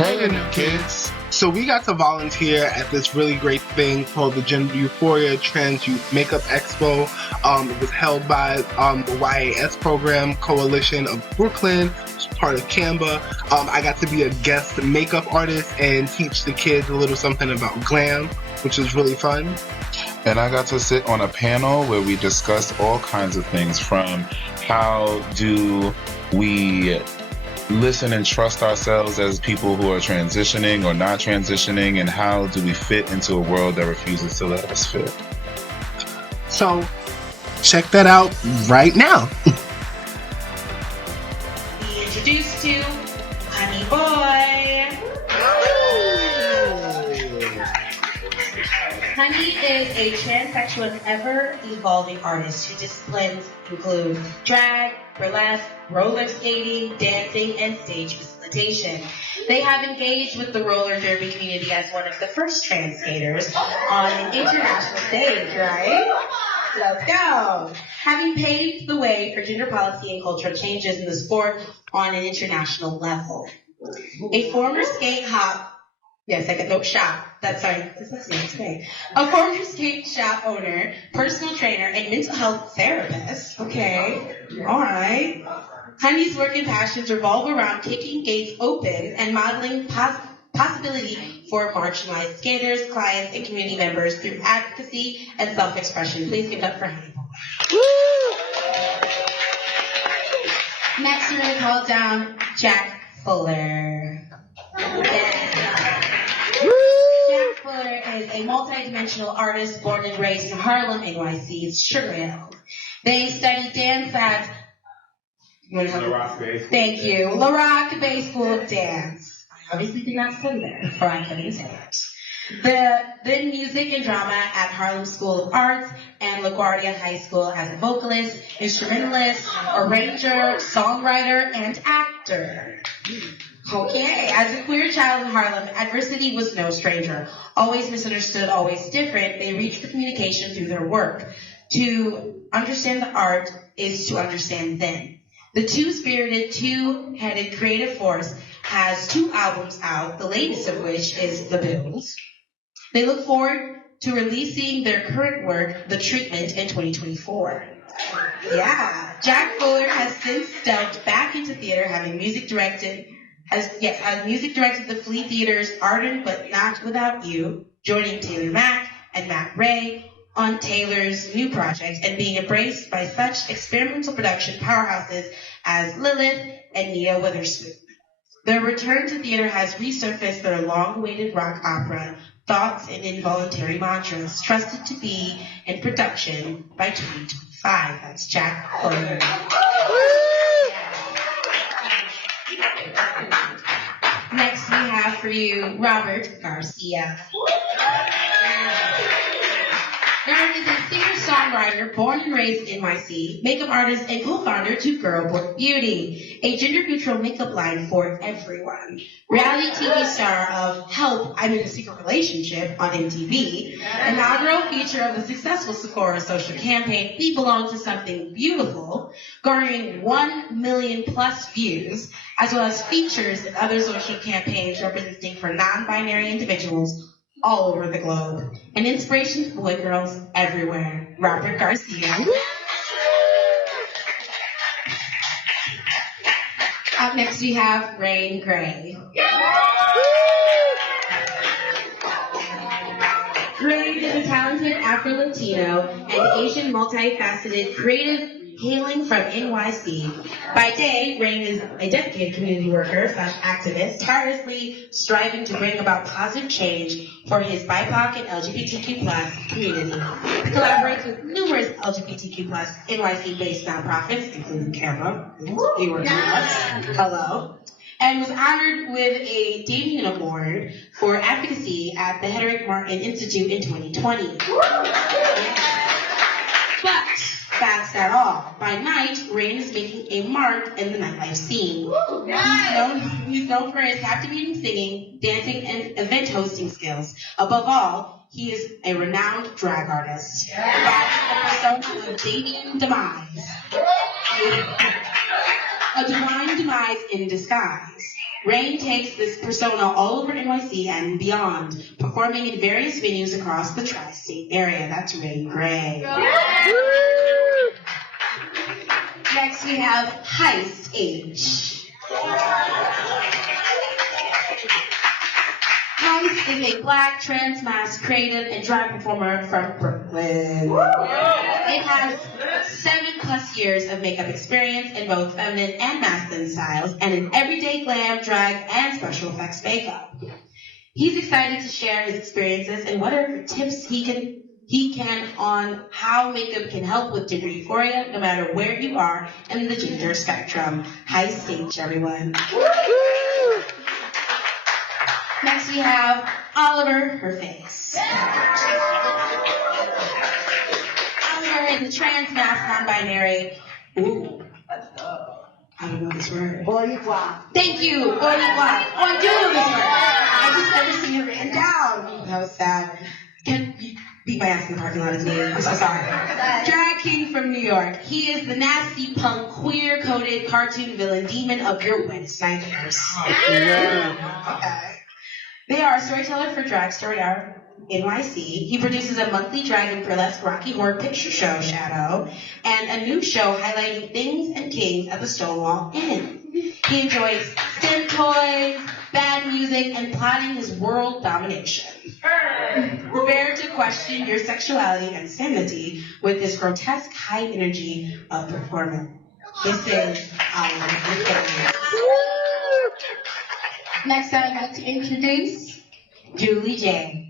Hey, new kids. So we got to volunteer at this really great thing called the Gender Euphoria Trans Youth Makeup Expo. It was held by the YAS program coalition of Brooklyn, part of Canva. I got to be a guest makeup artist and teach the kids a little something about glam, which was really fun. And I got to sit on a panel where we discussed all kinds of things, from how do we listen and trust ourselves as people who are transitioning or not transitioning, and how do we fit into a world that refuses to let us fit. So check that out right now. Be introduced to Honey Boy. Honey is a transsexual and ever-evolving artist whose disciplines include drag, burlesque, roller skating, dancing, and stage facilitation. They have engaged with the roller derby community as one of the first trans skaters on an international stage, right? Let's go! Having paved the way for gender policy and cultural changes in the sport on an international level. A former skate hop A former skate shop owner, personal trainer, and mental health therapist. Okay, all right. Honey's work and passions revolve around kicking gates open and modeling possibility for marginalized skaters, clients, and community members through advocacy and self-expression. Please give it up for Honey. Next, we're going to call down Jack Fuller. Jack Fuller is a multi-dimensional artist born and raised in Harlem, NYC's Sugar Hill. They studied dance at Thank you. LaRock Bay School of Dance. I obviously did not study there, or I couldn't say it. Then music and drama at Harlem School of Arts and LaGuardia High School as a vocalist, instrumentalist, arranger, songwriter, and actor. Okay, as a queer child in Harlem, adversity was no stranger. Always misunderstood, always different, they reached the communication through their work. To understand the art is to understand them. The two-spirited, two-headed creative force has 2 albums out, the latest of which is The Bills. They look forward to releasing their current work, The Treatment, in 2024. Yeah, Jack Fuller has since stepped back into theater, having music directed the Flea Theater's Ardent But Not Without You, joining Taylor Mack and Matt Ray on Taylor's new project, and being embraced by such experimental production powerhouses as Lilith and Nia Witherspoon. Their return to theater has resurfaced their long-awaited rock opera, Thoughts and Involuntary Mantras, trusted to be in production by 2025. That's Jack Fuller. Next we have for you Robert Garcia. Robert is a singer-songwriter born and raised in NYC, makeup artist, and co-founder to Girl Beauty, a gender-neutral makeup line for everyone. Reality TV star of Help, I'm in a Secret Relationship on MTV, inaugural feature of the successful Sephora social campaign, We Belong to Something Beautiful, garnering 1 million plus views, as well as features in other social campaigns representing for non-binary individuals all over the globe. An inspiration to boy girls everywhere. Robert Garcia. Up next we have Rain Gray. Rain is a talented Afro-Latino and Asian multifaceted creative hailing from NYC. By day, Rain is a dedicated community worker / activist, tirelessly striving to bring about positive change for his BIPOC and LGBTQ+ community. He collaborates with numerous LGBTQ+ NYC-based nonprofits, including Canva. He works with us. Hello. And was honored with a Damien Award for advocacy at the Hedrick Martin Institute in 2020. But that's not all. By night, Rain is making a mark in the nightlife scene. He's known for his captivating singing, dancing, and event hosting skills. Above all, he is a renowned drag artist. That's the persona of Damien Demise. A divine demise in disguise. Rain takes this persona all over NYC and beyond, performing in various venues across the tri-state area. That's Rain Gray. Next we have Heist H. Heist is a black, trans mask, creative, and drag performer from Brooklyn. It has 7+ years of makeup experience in both feminine and masculine styles, and in everyday glam, drag, and special effects makeup. He's excited to share his experiences and whatever tips he can on how makeup can help with gender euphoria, no matter where you are in the gender spectrum. Heist H, everyone. Next we have Oliver Herface. Oliver is a trans mask non-binary. Ooh. I don't know this word. Boricua. Thank you, Boricua. Oh, I do know this word. I just never seen it written down. That was sad. You beat my ass in the parking lot as me. I'm so sorry. Drag king from New York. He is the nasty punk, queer-coded cartoon villain demon of your wettest nightmares. Okay. They are a storyteller for Drag Story Hour NYC. He produces a monthly drag and burlesque Rocky Horror Picture Show, Shadow, and a new show highlighting things and kings at the Stonewall Inn. He enjoys STEM toys, bad music, and plotting his world domination. Prepare to question your sexuality and sanity with this grotesque high energy of performance. This is Oliver Herface. Next, I'd like to introduce Julie J.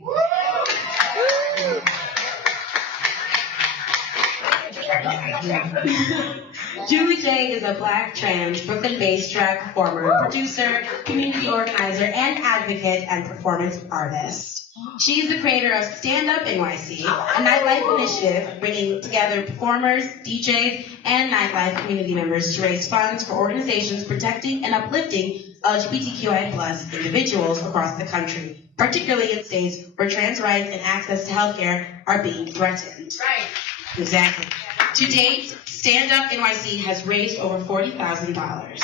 Julie J is a black, trans, Brooklyn-based drag performer, producer, community organizer, and advocate and performance artist. She is the creator of Stand Up NYC, a nightlife initiative bringing together performers, DJs, and nightlife community members to raise funds for organizations protecting and uplifting LGBTQI+ individuals across the country, particularly in states where trans rights and access to healthcare are being threatened. Right. Exactly. To date, Stand Up NYC has raised over $40,000.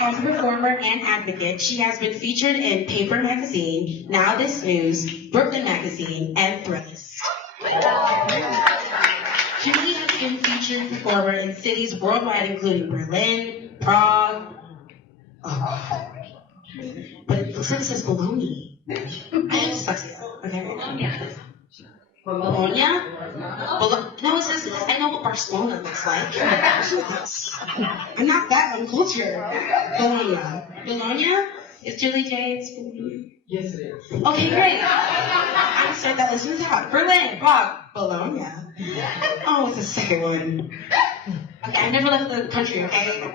As a performer and advocate, she has been featured in Paper Magazine, Now This News, Brooklyn Magazine, and Thrillist. Julie has been featured performer in cities worldwide, including Berlin, Prague. Oh. But it looks like it says Bologna. I have dyslexia. Okay. Bologna? No, it says, I know what Barcelona looks like. I'm not that uncultured. Bologna? Is Julie J's Bologna? Yes, it is. Okay, great. I'm sorry, that listens out. Berlin, Prague, Bologna. Oh, it's the second one. Okay, I never left the country, okay?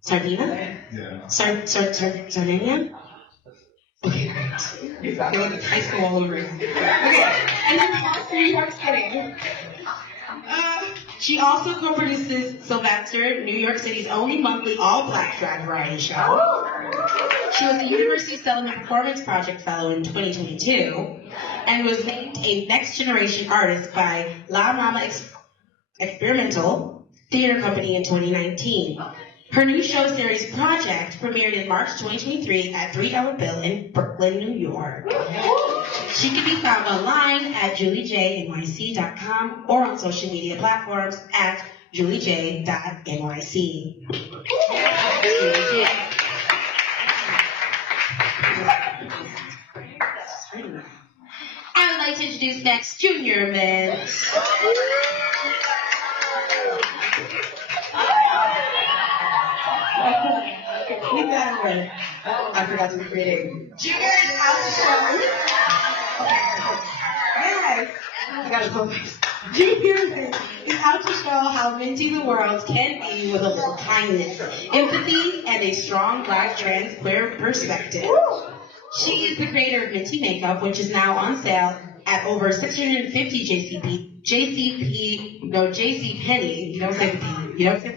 Sardinia? Yeah. Sardinia? Okay, great. I feel like it's high school all over again. Okay, and then New York City. She also co-produces Sylvester, New York City's only monthly all-black drag variety show. She was the University Stellman Performance Project Fellow in 2022 and was named a Next Generation Artist by La Mama Experimental Theater Company in 2019. Her new show series Project premiered in March 2023 at $3 Bill in Brooklyn, New York. She can be found online at juliejnyc.com or on social media platforms at juliej.nyc. I would like to introduce next Junior Mint. I forgot to create. Junior is out to show. Yes. I gotta focus. Junior is out to show how minty the world can be with a little kindness, empathy, and a strong black trans queer perspective. She is the creator of Minty Makeup, which is now on sale at over 650 JCPenney, you don't say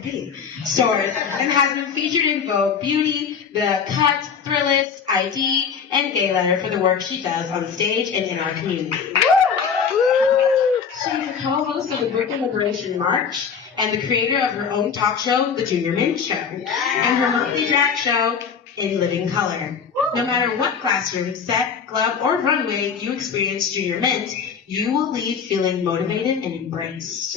P, stores, and has been featured in Vogue Beauty, The Cut, Thrillist, ID, and Gay Letter for the work she does on stage and in our community. She's a co-host of the Brooklyn Liberation March and the creator of her own talk show, The Junior Mint Show, and her monthly drag show, In Living Color. No matter what classroom, set, club, or runway you experience Junior Mint, you will leave feeling motivated and embraced.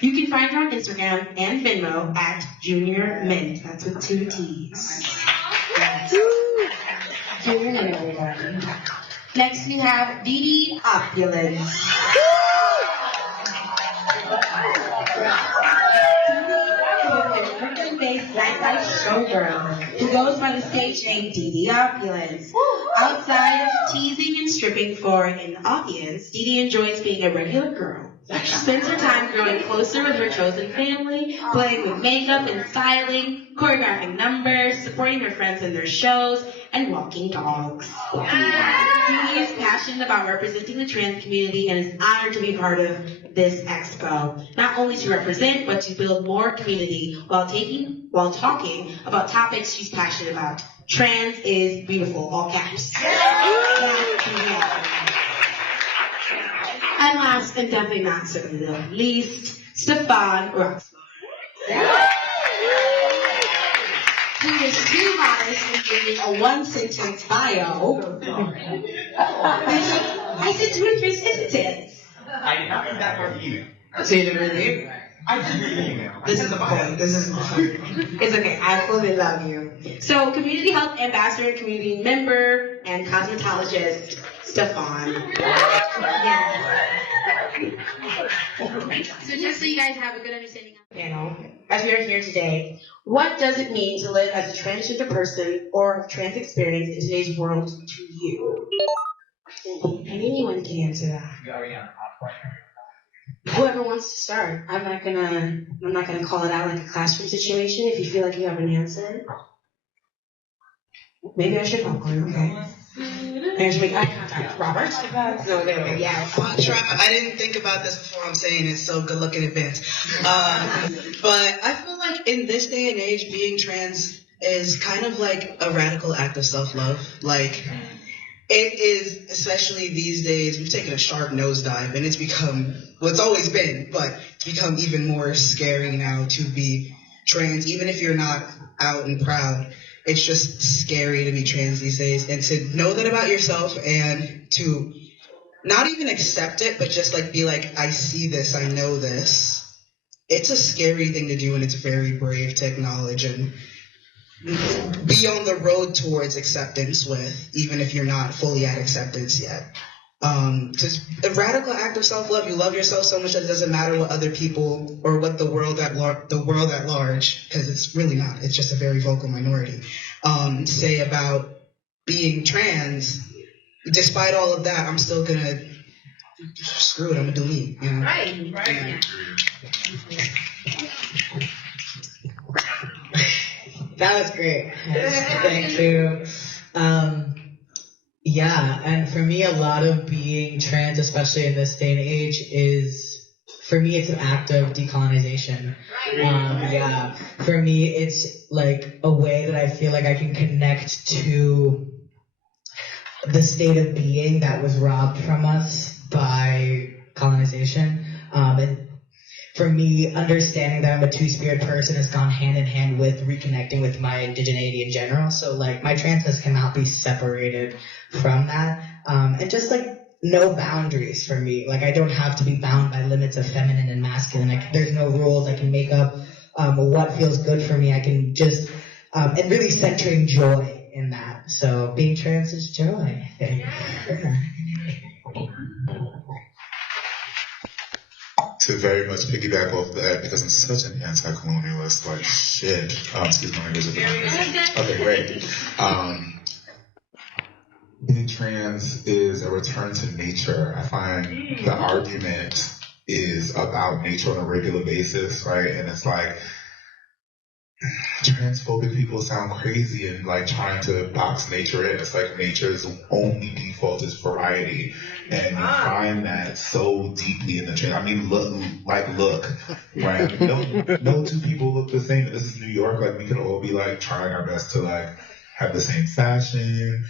You can find her on Instagram and Venmo at Junior Mint. That's with 2 T's. Junior Mint, everyone. Next we have Dee Opulence. Brooklyn-based nightlife showgirl who goes by the stage name Dee Opulence. Outside of teasing and stripping for an audience, Dee enjoys being a regular girl. She spends her time growing closer with her chosen family, playing with makeup and styling, choreographing numbers, supporting her friends in their shows, and walking dogs. Dee is passionate about representing the trans community and is honored to be part of this expo. Not only to represent, but to build more community while talking about topics she's passionate about. Trans is beautiful, all caps. And last and definitely not certainly the least, Stefan Roxler. He is too modest in giving a one-sentence bio. I said 2 or 3 sentences. I did not read that part of the email. So you didn't read it? I did read the email. This is the point. It's okay. I fully love you. So, community health ambassador, community member, and cosmetologist, Stefan. Yes. So just so you guys have a good understanding of the panel, as we are here today, what does it mean to live as a transgender person or a trans experience in today's world to you? Anyone can answer that. Whoever wants to start. I'm not gonna call it out like a classroom situation. If you feel like you have an answer, maybe I should popcorn. Okay. There's make eye contact. Robert. No, there. Yes. I didn't think about this before I'm saying it, so good luck in advance. But I feel like in this day and age, being trans is kind of like a radical act of self-love. Like, it is, especially these days, we've taken a sharp nosedive, and it's become, well, it's always been, but it's become even more scary now to be trans, even if you're not out and proud. It's just scary to be trans these days, and to know that about yourself and to not even accept it, but just like be like, I see this, I know this. It's a scary thing to do, and it's very brave to acknowledge and be on the road towards acceptance with, even if you're not fully at acceptance yet. Because a radical act of self-love, you love yourself so much that it doesn't matter what other people or what the world at large, because it's really not, it's just a very vocal minority, say about being trans. Despite all of that, I'm still gonna screw it, I'm gonna delete, you know? Right. Yeah. That was great. Thank you. Yeah, and for me, a lot of being trans, especially in this day and age, for me, it's an act of decolonization. Yeah, for me, it's like a way that I feel like I can connect to the state of being that was robbed from us by colonization. And for me, understanding that I'm a two-spirit person has gone hand in hand with reconnecting with my indigeneity in general. So, like, my transness cannot be separated from that. And just, like, no boundaries for me. Like, I don't have to be bound by limits of feminine and masculine. Like, there's no rules. I can make up what feels good for me. I can just, and really centering joy in that. So, being trans is joy. To very much piggyback off that, because I'm such an anti-colonialist, like shit. Excuse my language. Okay, great. Being trans is a return to nature. I find the argument is about nature on a regular basis, right? And it's like, transphobic people sound crazy and like trying to box nature in. It's like nature's only default is variety, and you find that so deeply in the trans. I mean, look, right? No two people look the same. This is New York. Like, we could all be like trying our best to like have the same fashion,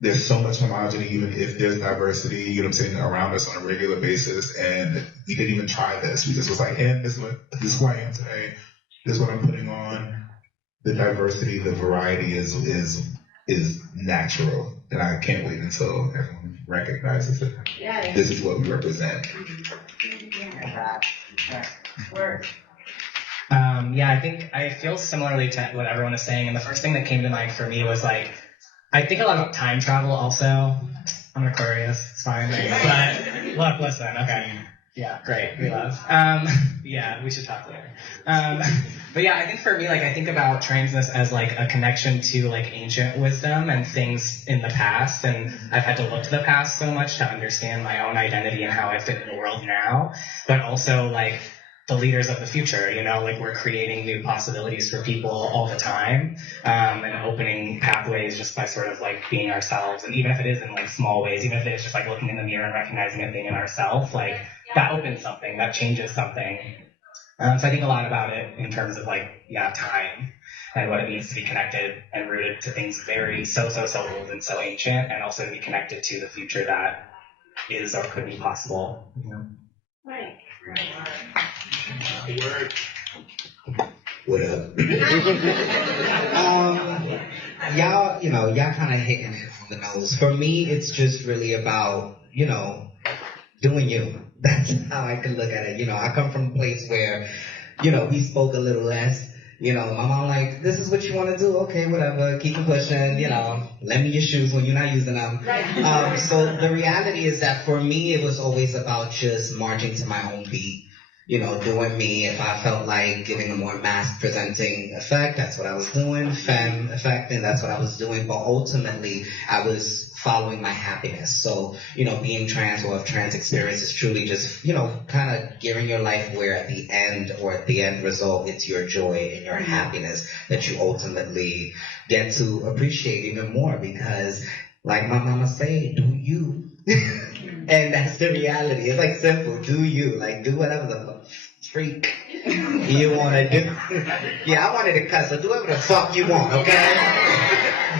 there's so much homogeny, even if there's diversity, you know what I'm saying, around us on a regular basis. And we didn't even try this. We just was like, and this is who I am today. This is what I'm putting on. The diversity, the variety is natural. And I can't wait until everyone recognizes it. Yeah. This is what we represent. Yeah, I think I feel similarly to what everyone is saying. And the first thing that came to mind for me was like, I think a lot about time travel also. I'm an Aquarius, it's fine. But look, listen, okay. Yeah, great, we love. Yeah, we should talk later. But yeah, I think for me, like, I think about transness as like a connection to like ancient wisdom and things in the past. And I've had to look to the past so much to understand my own identity and how I fit in the world now. But also like the leaders of the future, you know, like we're creating new possibilities for people all the time, and opening pathways just by sort of like being ourselves. And even if it is in like small ways, even if it is just like looking in the mirror and recognizing a thing in ourselves, like that opens something, that changes something. So I think a lot about it in terms of like, yeah, time and what it means to be connected and rooted to things very so old and so ancient, and also to be connected to the future that is or could be possible. You know? Right. What up? Y'all kind of hitting it on the nose. For me, it's just really about, doing you. That's how I can look at it. I come from a place where, we spoke a little less. My mom like, this is what you want to do? Okay, whatever, keep it pushing, lend me your shoes when you're not using them. So the reality is that for me, it was always about just marching to my own beat. Doing me. If I felt like giving a more mask presenting effect, that's what I was doing. Femme affecting, that's what I was doing. But ultimately, I was following my happiness. So, being trans or of trans experience is truly just, kind of gearing your life where at the end or at the end result, it's your joy and your happiness that you ultimately get to appreciate even more, because like my mama say, do you. And that's the reality. It's like simple. Do you. Like, do whatever the freak you want to do. Yeah, I wanted to cuss, so do whatever the fuck you want, okay?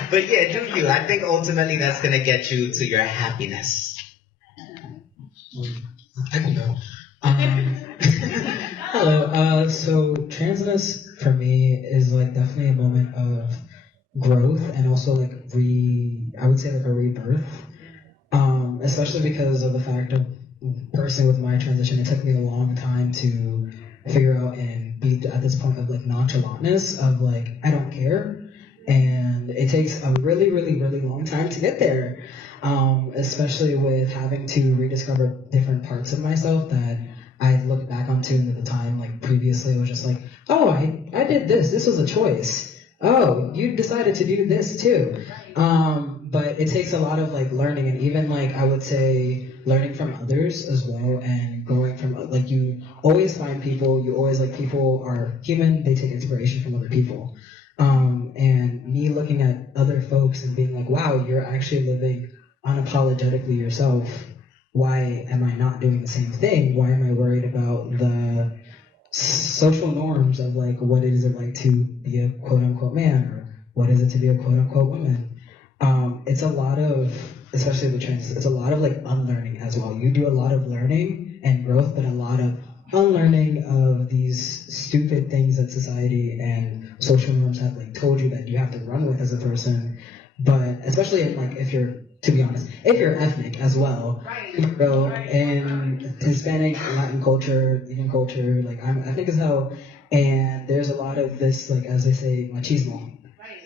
But yeah, do you. I think ultimately that's going to get you to your happiness. I can go. Hello. So transness for me is like definitely a moment of growth and also like I would say like a rebirth. Especially because of the fact of personally with my transition, it took me a long time to figure out and be at this point of like nonchalantness of like, I don't care. And it takes a really, really, really long time to get there. Especially with having to rediscover different parts of myself that I look back onto and at the time, like previously it was just like, oh, I did this. This was a choice. Oh, you decided to do this too. But it takes a lot of like learning, and even like I would say learning from others as well, and growing from like you always find people, you always like people are human, they take inspiration from other people. And me looking at other folks and being like, wow, you're actually living unapologetically yourself. Why am I not doing the same thing? Why am I worried about the social norms of like what is it like to be a quote unquote man, or what is it to be a quote unquote woman? It's a lot of, especially with trans, it's a lot of like unlearning as well. You do a lot of learning and growth, but a lot of unlearning of these stupid things that society and social norms have like told you that you have to run with as a person. But especially in like if you're, to be honest, if you're ethnic as well, in Hispanic, Latin culture, Indian culture, like I'm ethnic as hell, and there's a lot of this, like as they say, machismo.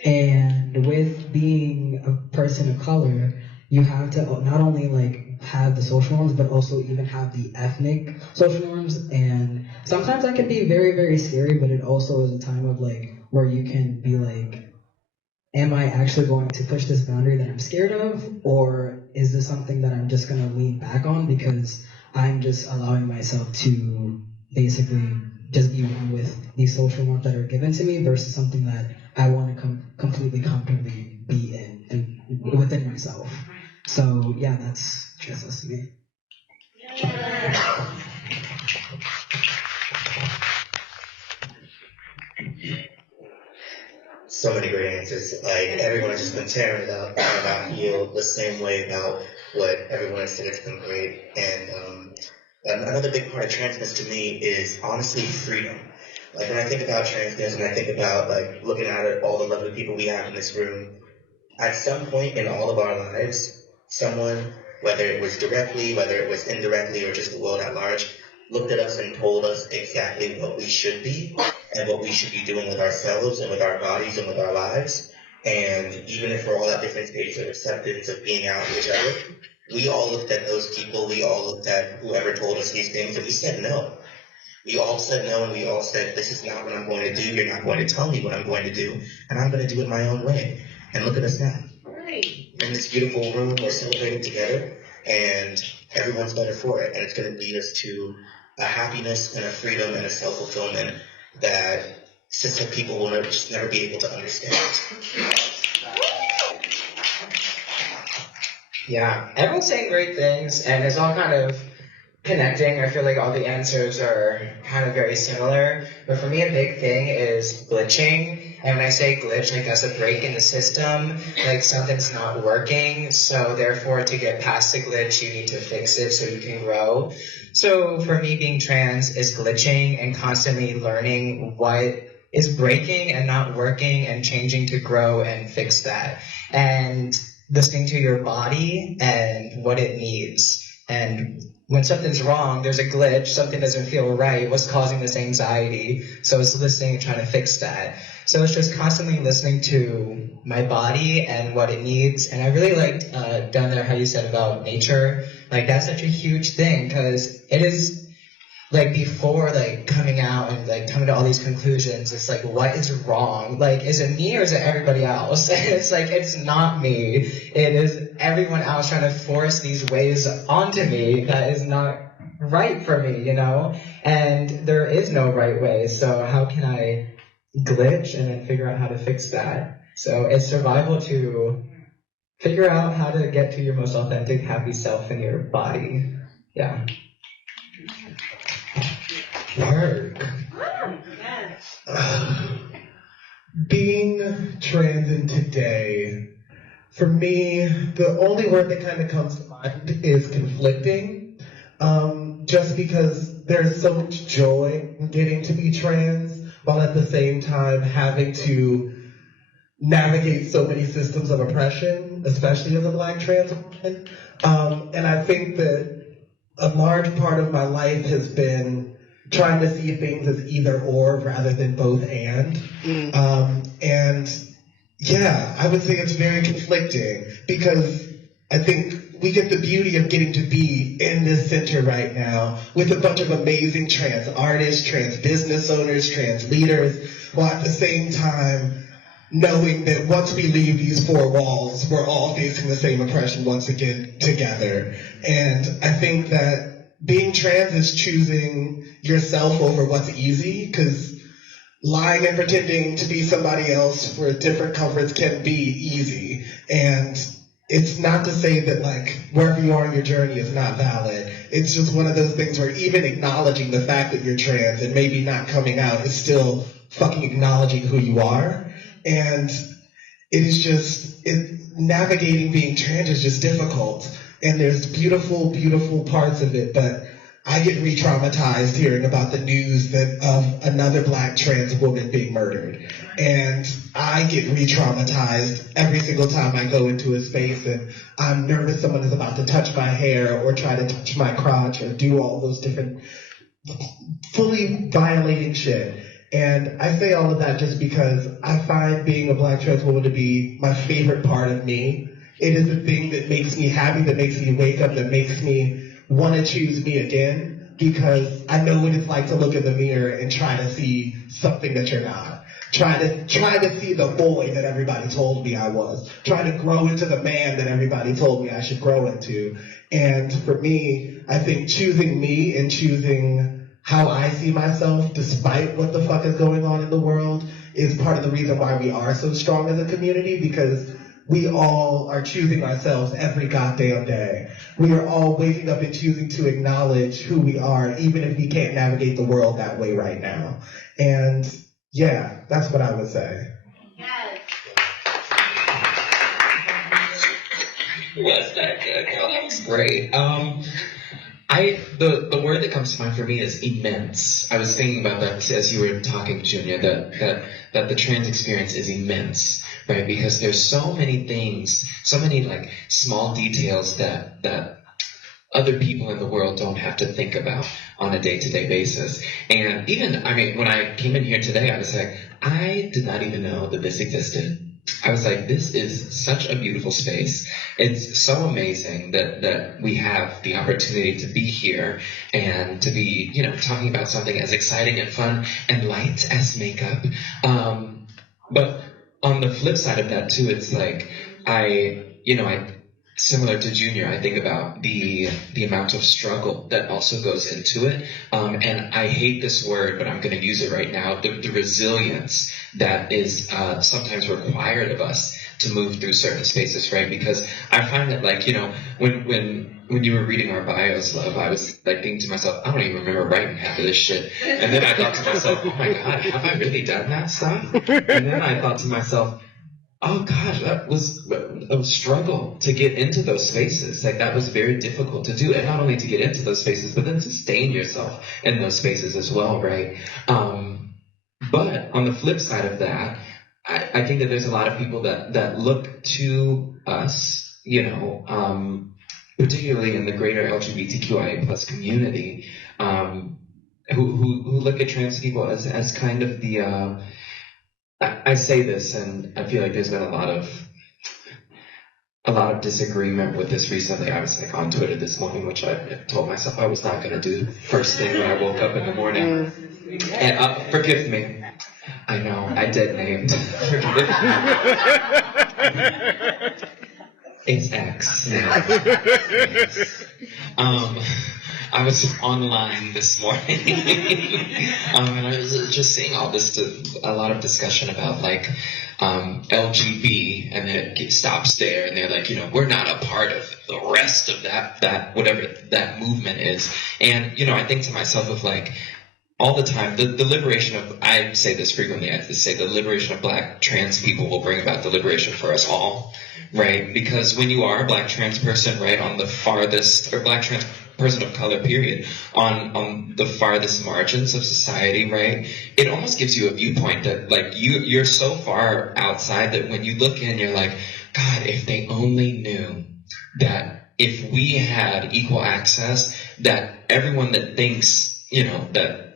And with being a person of color, you have to not only like have the social norms, but also even have the ethnic social norms. And sometimes that can be very, very scary, but it also is a time of like where you can be like, am I actually going to push this boundary that I'm scared of? Or is this something that I'm just going to lean back on because I'm just allowing myself to basically just be one with these social norms that are given to me versus something that I want to completely comfortably be in and within myself. So yeah, that's just to me. so many great answers. Like, everyone has just been tearing it up, and I feel the same way about what everyone has said. It's been great. And another big part of transness to me is honestly freedom. Like, when I think about transness and I think about, like, looking at all the lovely people we have in this room, at some point in all of our lives, someone, whether it was directly, whether it was indirectly, or just the world at large, looked at us and told us exactly what we should be and what we should be doing with ourselves and with our bodies and with our lives. And even if we're all at different stages of acceptance of being out with each other, we all looked at those people, we all looked at whoever told us these things, and we said no. We all said no, and we all said, this is not what I'm going to do, you're not going to tell me what I'm going to do, and I'm going to do it my own way. And look at us now. Right. In this beautiful room, we're celebrating together, and everyone's better for it, and it's going to lead us to a happiness and a freedom and a self-fulfillment that cishet people will just never be able to understand. Yeah, everyone's saying great things, and it's all kind of connecting. I feel like all the answers are kind of very similar, but for me a big thing is glitching. And when I say glitch, like that's a break in the system, like something's not working, so therefore to get past the glitch you need to fix it so you can grow. So for me, being trans is glitching and constantly learning what is breaking and not working and changing to grow and fix that. And listening to your body and what it needs. And when something's wrong, there's a glitch, something doesn't feel right, what's causing this anxiety? So it's listening and trying to fix that. So it's just constantly listening to my body and what it needs. And I really liked down there how you said about nature. Like that's such a huge thing because it is like before like coming out and like coming to all these conclusions, it's like what is wrong? Like is it me or is it everybody else? And it's like it's not me. It is everyone else trying to force these ways onto me that is not right for me, you know? And there is no right way. So how can I glitch and then figure out how to fix that? So it's survival to figure out how to get to your most authentic, happy self in your body. Yeah. Work. Being trans in today, for me, the only word that kind of comes to mind is conflicting. Just because there's so much joy in getting to be trans, while at the same time having to navigate so many systems of oppression, especially as a Black trans woman. And I think that a large part of my life has been trying to see things as either or rather than both and. And yeah, I would say it's very conflicting because I think we get the beauty of getting to be in this center right now with a bunch of amazing trans artists, trans business owners, trans leaders, while at the same time knowing that once we leave these four walls, we're all facing the same oppression once again together. And I think that being trans is choosing yourself over what's easy, because lying and pretending to be somebody else for different comforts can be easy. And it's not to say that like wherever you are in your journey is not valid. It's just one of those things where even acknowledging the fact that you're trans and maybe not coming out is still fucking acknowledging who you are. And it is just, navigating being trans is just difficult. And there's beautiful, beautiful parts of it, but I get re-traumatized hearing about the news of another Black trans woman being murdered. And I get re-traumatized every single time I go into a space and I'm nervous someone is about to touch my hair or try to touch my crotch or do all those different fully violating shit. And I say all of that just because I find being a Black trans woman to be my favorite part of me. It is the thing that makes me happy, that makes me wake up, that makes me want to choose me again, because I know what it's like to look in the mirror and try to see something that you're not. Try to see the boy that everybody told me I was. Try to grow into the man that everybody told me I should grow into. And for me, I think choosing me and choosing how I see myself, despite what the fuck is going on in the world, is part of the reason why we are so strong as a community, because we all are choosing ourselves every goddamn day. We are all waking up and choosing to acknowledge who we are, even if we can't navigate the world that way right now. And yeah, that's what I would say. Yes. Was that good? Oh, that was great. The word that comes to mind for me is immense. I was thinking about that as you were talking, Junior, that the trans experience is immense, right? Because there's so many things, so many like small details that other people in the world don't have to think about on a day-to-day basis. And even, I mean, when I came in here today, I was like, I did not even know that this existed. I was like, this is such a beautiful space. It's so amazing that we have the opportunity to be here and to be, you know, talking about something as exciting and fun and light as makeup. But on the flip side of that too, it's like, similar to Junior, I think about the amount of struggle that also goes into it. And I hate this word, but I'm going to use it right now. The resilience that is sometimes required of us to move through certain spaces, right? Because I find that, like, you know, when you were reading our bios, Love, I was like thinking to myself, I don't even remember writing half of this shit. And then I thought to myself, oh my God, have I really done that stuff? And then I thought to myself, oh gosh, that was a struggle to get into those spaces. Like, that was very difficult to do. And not only to get into those spaces, but then to sustain yourself in those spaces as well, right? But on the flip side of that, I think that there's a lot of people that look to us, you know, particularly in the greater LGBTQIA plus community, who look at trans people as kind of the, I say this, and I feel like there's been a lot of disagreement with this recently. I was like on Twitter this morning, which I told myself I was not going to do first thing when I woke up in the morning. And forgive me. I know, I dead named. Forgive me. It's X now. Yes. I was online this morning, and I was just seeing all this, a lot of discussion about like LGB, and then it stops there, and they're like, you know, we're not a part of the rest of that whatever that movement is. And, you know, I think to myself of like, all the time, the liberation of, I say this frequently, I say the liberation of Black trans people will bring about the liberation for us all, right? Because when you are a Black trans person, right, on the farthest, or Black trans person of color, period, on the farthest margins of society, right, it almost gives you a viewpoint that, like, you're so far outside that when you look in, you're like, God, if they only knew that if we had equal access, that everyone that thinks, you know, that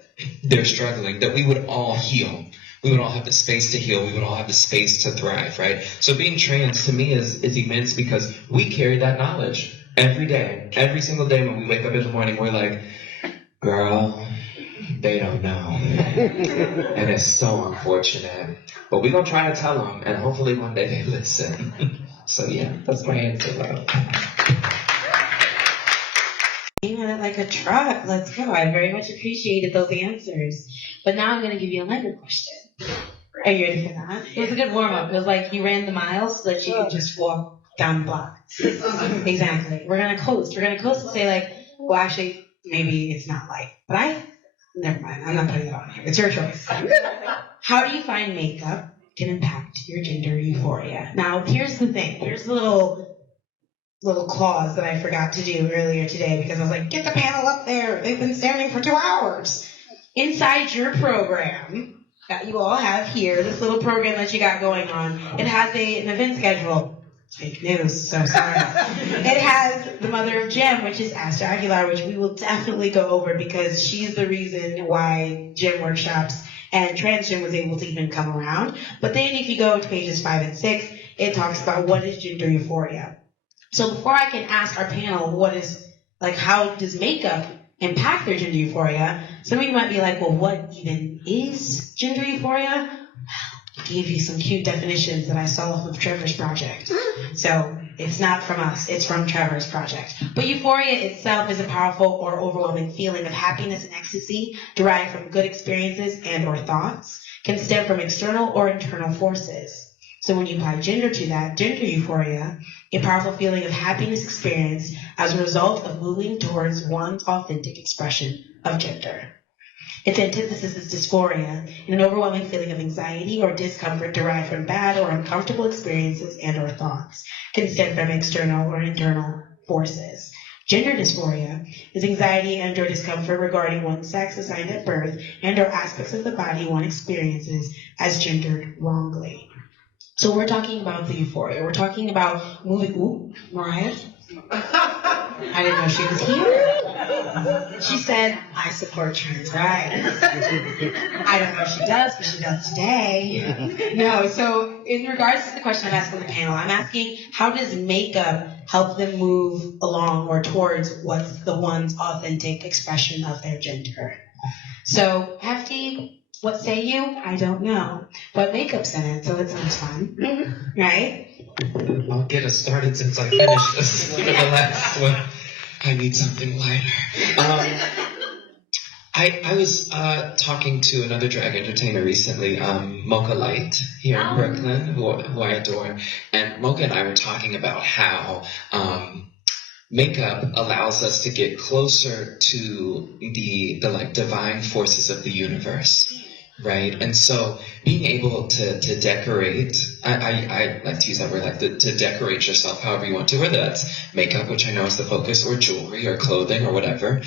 they're struggling, that we would all heal. We would all have the space to heal. We would all have the space to thrive, right? So being trans to me is immense because we carry that knowledge every day. Every single day when we wake up in the morning, we're like, girl, they don't know. And it's so unfortunate. But we're going to try to tell them, and hopefully one day they listen. So yeah, that's my answer, Love. Came at it like a truck. Let's go. I very much appreciated those answers. But now I'm going to give you a lighter question. Are you ready for that? It was a good warm-up. It was like you ran the miles so that you could just walk down the block. Exactly. We're going to coast. We're going to coast and say like, well, actually, maybe it's not light. But never mind. I'm not putting it on here. It's your choice. How do you find makeup can impact your gender euphoria? Now, here's the thing. Here's the little clause that I forgot to do earlier today because I was like, get the panel up there. They've been standing for 2 hours. Inside your program that you all have here, this little program that you got going on, it has an event schedule. Fake news, so sorry. It has the mother of Gem, which is Astor Aguilar, which we will definitely go over because she's the reason why Gem workshops and Transgender was able to even come around. But then if you go to pages 5 and 6, it talks about what is gender euphoria. So before I can ask our panel how does makeup impact their gender euphoria, some of you might be like, well, what even is gender euphoria? I gave you some cute definitions that I saw from Trevor's project. So it's not from us, it's from Trevor's project. But euphoria itself is a powerful or overwhelming feeling of happiness and ecstasy derived from good experiences and or thoughts, can stem from external or internal forces. So when you apply gender to that, gender euphoria, a powerful feeling of happiness experienced as a result of moving towards one's authentic expression of gender. Its antithesis is dysphoria, an overwhelming feeling of anxiety or discomfort derived from bad or uncomfortable experiences and or thoughts. Can stem from external or internal forces. Gender dysphoria is anxiety and or discomfort regarding one's sex assigned at birth and or aspects of the body one experiences as gendered wrongly. So we're talking about the euphoria. We're talking about moving. Ooh, Mariah? I didn't know she was here. She said, I support trans rights. I don't know if she does, but she does today. No, so in regards to the question I'm asking the panel, I'm asking, how does makeup help them move along or towards what's the one's authentic expression of their gender? So, Hefty, what say you? I don't know. But makeup's in it, so it sounds fun. Right? I'll get us started since I finished this. The last one. I need something lighter. I was talking to another drag entertainer recently, Mocha Light here in Brooklyn, who I adore, and Mocha and I were talking about how makeup allows us to get closer to the like divine forces of the universe. Right, and so being able to decorate, I like to use that word, like to decorate yourself however you want to, whether that's makeup, which I know is the focus, or jewelry, or clothing, or whatever.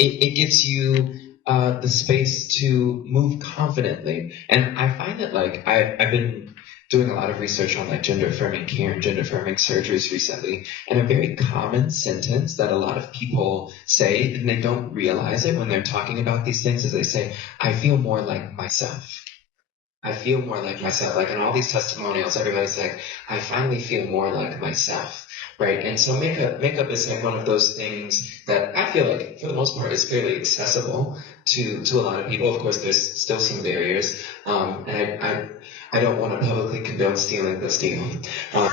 It gives you the space to move confidently, and I find that like I've been doing a lot of research on like gender affirming care and gender affirming surgeries recently, and a very common sentence that a lot of people say, and they don't realize it when they're talking about these things, is they say, I feel more like myself. I feel more like myself. Like in all these testimonials, everybody's like, I finally feel more like myself. Right, and so makeup is like one of those things that I feel like, for the most part, is fairly accessible to a lot of people. Of course, there's still some barriers, and I don't want to publicly condone stealing the steal. I'm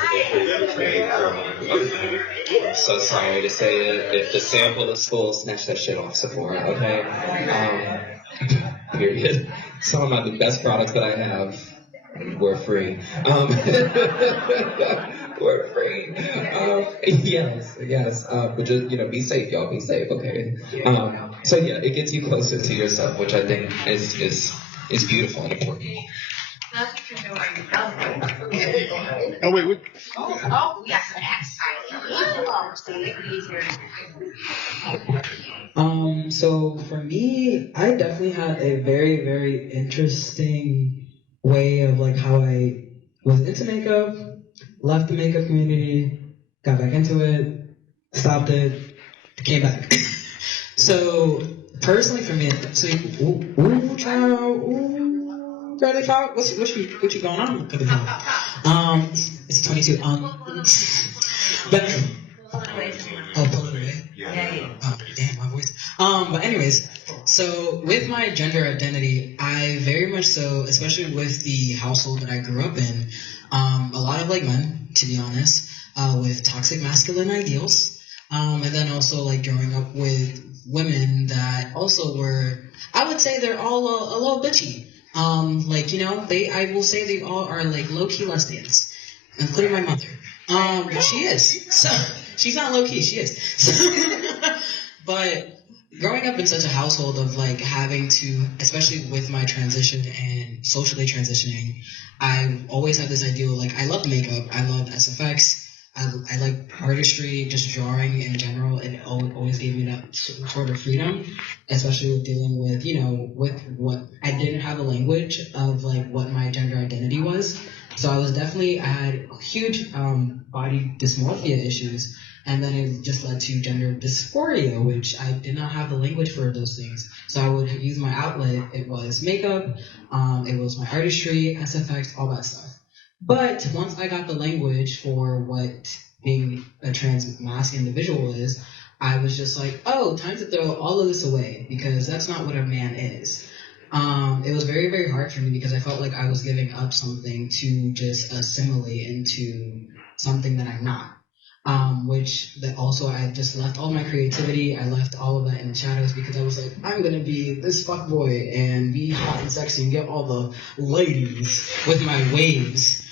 so sorry to say it. If the sample is full, snatch that shit off Sephora, okay? Period. Some of the best products that I have were free. We're free. Yes. But just, be safe, y'all. Be safe, okay? So yeah, it gets you closer to yourself, which I think is beautiful and important. Oh, wait. Oh, yes, next. So for me, I definitely had a very, very interesting way of like how I was into makeup, left the makeup community, got back into it, stopped it, came back. So personally for me, Bradley Fox, what you going on with the it's 22. But oh, damn, my voice. But anyways, so with my gender identity, I very much so, especially with the household that I grew up in, a lot of like men, to be honest, with toxic masculine ideals, and then also like growing up with women that also were, I would say they're all a little bitchy. I will say they all are like low-key lesbians, including my mother. But she is. So she's not low-key, she is. But growing up in such a household of like having to, especially with my transition and socially transitioning, I always had this ideal, like I loved makeup, I loved SFX, I like artistry, just drawing in general. It always gave me that sort of freedom, especially with dealing with, with what I didn't have a language of like what my gender identity was. So I had huge body dysmorphia issues, and then it just led to gender dysphoria, which I did not have the language for those things. So I would use my outlet. It was makeup, it was my artistry, SFX, all that stuff. But once I got the language for what being a trans masc individual is, I was just like, oh, time to throw all of this away, because that's not what a man is. It was very, very hard for me because I felt like I was giving up something to just assimilate into something that I'm not. I just left all my creativity, I left all of that in the shadows because I was like, I'm gonna be this fuckboy and be hot and sexy and get all the ladies with my waves.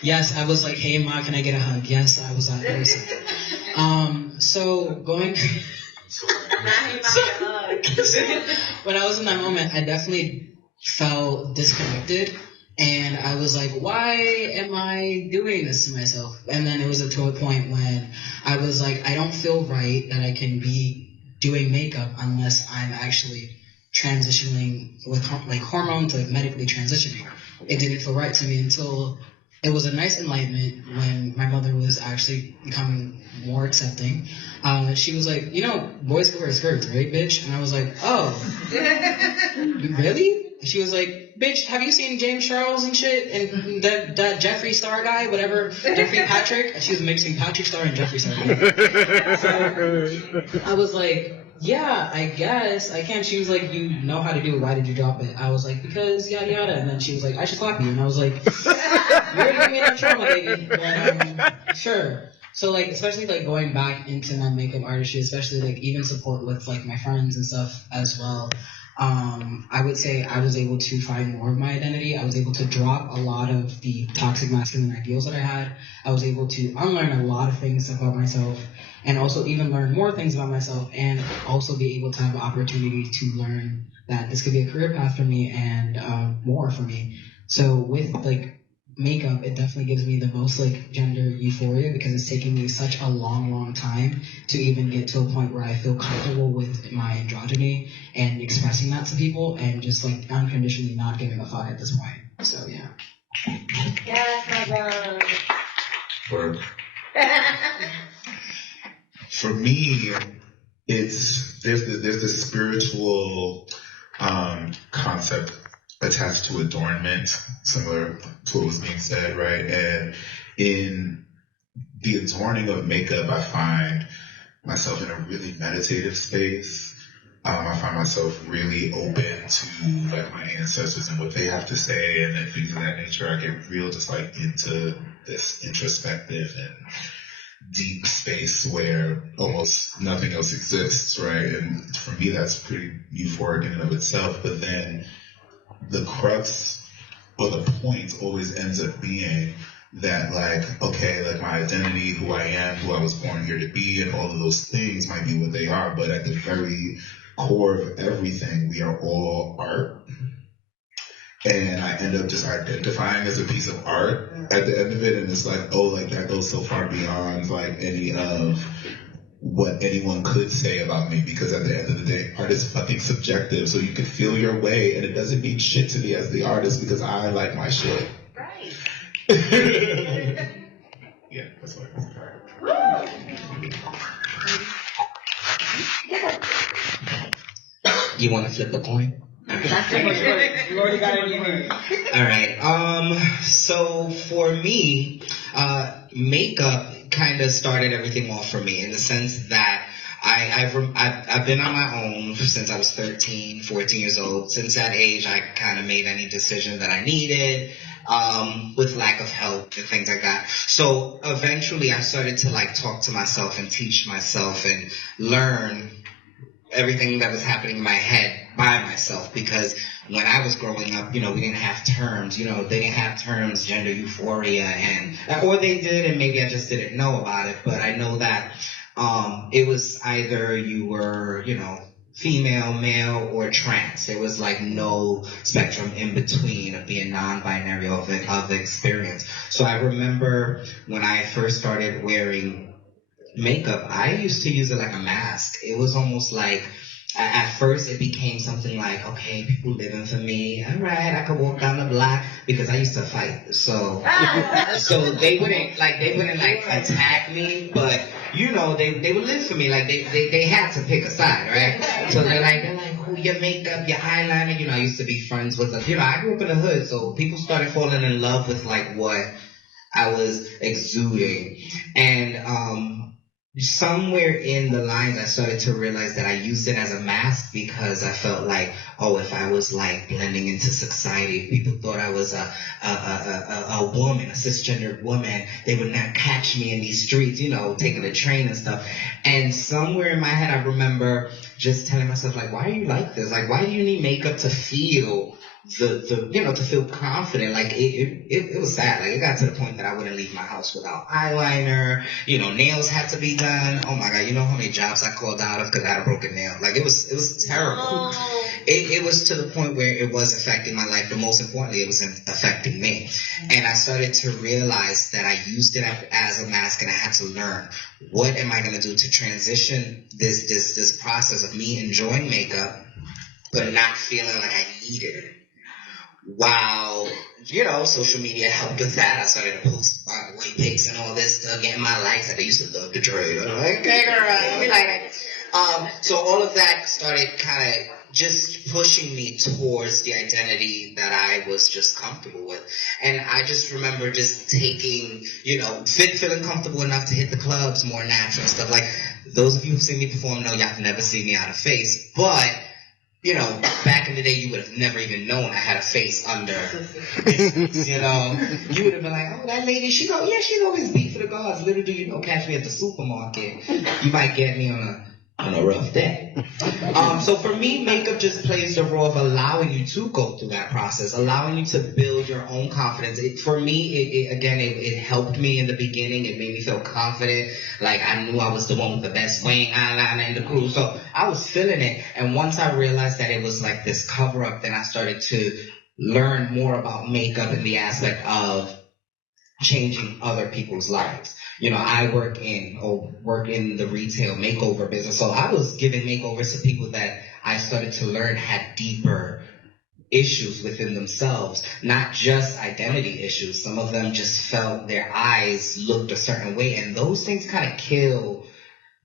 Yes, I was like, hey ma, can I get a hug? Yes, I was that person. So going When I was in that moment, I definitely felt disconnected. And I was like, why am I doing this to myself? And then it was to a point when I was like, I don't feel right that I can be doing makeup unless I'm actually transitioning with like hormones, like medically transitioning. It didn't feel right to me until it was a nice enlightenment when my mother was actually becoming more accepting. She was like, you know, boys can wear skirts, right, bitch? And I was like, oh, really? She was like, bitch, have you seen James Charles and shit? And that Jeffree Star guy, whatever, Jeffree Patrick? And she was mixing Patrick Star and Jeffree Star. So I was like, yeah, I guess I can. She was like, you know how to do it. Why did you drop it? I was like, because yada yada. And then she was like, I should slap you. And I was like, you're giving me enough trauma, baby. But sure. So like, especially like going back into my makeup artistry, especially like even support with like my friends and stuff as well. I would say I was able to find more of my identity. I was able to drop a lot of the toxic masculine ideals that I had. I was able to unlearn a lot of things about myself and also even learn more things about myself and also be able to have the opportunity to learn that this could be a career path for me and more for me. So with like makeup, it definitely gives me the most like gender euphoria because it's taken me such a long time to even get to a point where I feel comfortable with my androgyny and expressing that to people and just like unconditionally not giving a fuck at this point. So yeah. Yes, my God. For me, there's this spiritual concept attached to adornment, similar to what was being said, right? And in the adorning of makeup, I find myself in a really meditative space. I find myself really open to like my ancestors and what they have to say and then things of that nature. I get real just like into this introspective and deep space where almost nothing else exists, right? And for me, that's pretty euphoric in and of itself. But then the crux or the point always ends up being that like, okay, like my identity, who I am, who I was born here to be, and all of those things might be what they are, but at the very core of everything, we are all art. And I end up just identifying as a piece of art at the end of it, and it's like, oh, like that goes so far beyond like any of what anyone could say about me, because at the end of the day, art is fucking subjective, so you can feel your way, and it doesn't mean shit to me as the artist because I like my shit. Right. Yeah, that's what I You want to flip a coin? That's too much work. You already got it in your hand. All right. So for me, makeup kind of started everything off for me in the sense that I've been on my own since I was 13, 14 years old. Since that age, I kind of made any decision that I needed, with lack of help and things like that. So eventually I started to like talk to myself and teach myself and learn everything that was happening in my head by myself, because when I was growing up, we didn't have terms, they didn't have terms, gender euphoria, or they did, and maybe I just didn't know about it, but I know that it was either you were, female, male, or trans. There was like no spectrum in between of being non-binary of the experience. So I remember when I first started wearing makeup, I used to use it like a mask. It was almost like, at first it became something like, okay, people living for me, all right, I could walk down the block, because I used to fight, so they wouldn't attack me, but they would live for me, like they had to pick a side, right? So they're like, who, your makeup, your eyeliner, I used to be friends with I grew up in the hood, so people started falling in love with like what I was exuding, and somewhere in the lines, I started to realize that I used it as a mask because I felt like, if I was like blending into society, people thought I was a woman, a cisgendered woman, they would not catch me in these streets, taking the train and stuff. And somewhere in my head, I remember just telling myself, like, why are you like this? Like, why do you need makeup to feel to feel confident. Like it was sad. Like it got to the point that I wouldn't leave my house without eyeliner. Nails had to be done. Oh my God, you know how many jobs I called out of because I had a broken nail. Like it was terrible. Oh. It was to the point where it was affecting my life, but most importantly, it was affecting me. And I started to realize that I used it as a mask, and I had to learn, what am I going to do to transition this process of me enjoying makeup, but not feeling like I needed it. While, social media helped with that. I started to post my weight pics and all this stuff, getting my likes. I used to love the trade. I'm like, okay, girl, we like it. So all of that started kind of just pushing me towards the identity that I was just comfortable with. And I just remember just taking, feeling comfortable enough to hit the clubs more natural and stuff. Like, those of you who've seen me perform know y'all can never see me out of face. But back in the day, you would have never even known I had a face under this, You would have been like, oh, that lady, she's always beat for the gods. Little do you know, catch me at the supermarket. You might get me on a rough day. So for me, makeup just plays the role of allowing you to go through that process, allowing you to build your own confidence. For me, it helped me in the beginning. It made me feel confident. Like I knew I was the one with the best wing eyeliner in the crew. So I was feeling it. And once I realized that it was like this cover up, then I started to learn more about makeup in the aspect of changing other people's lives. I work in the retail makeover business. So I was giving makeovers to people that I started to learn had deeper issues within themselves, not just identity issues. Some of them just felt their eyes looked a certain way, and those things kind of kill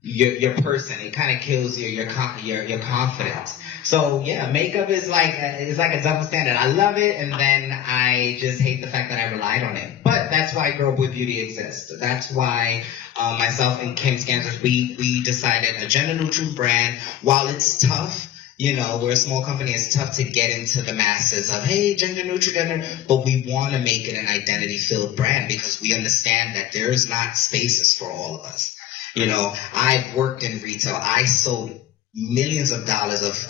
your person. It kind of kills your confidence. So yeah, makeup is like a double standard. I love it, and then I just hate the fact that I relied on it. But that's why Girl Boy Beauty exists. That's why myself and Kim Skansers, we decided a gender neutral brand. While it's tough, we're a small company, it's tough to get into the masses of, hey, gender neutral, but we want to make it an identity filled brand because we understand that there's not spaces for all of us. I've worked in retail. I sold millions of dollars of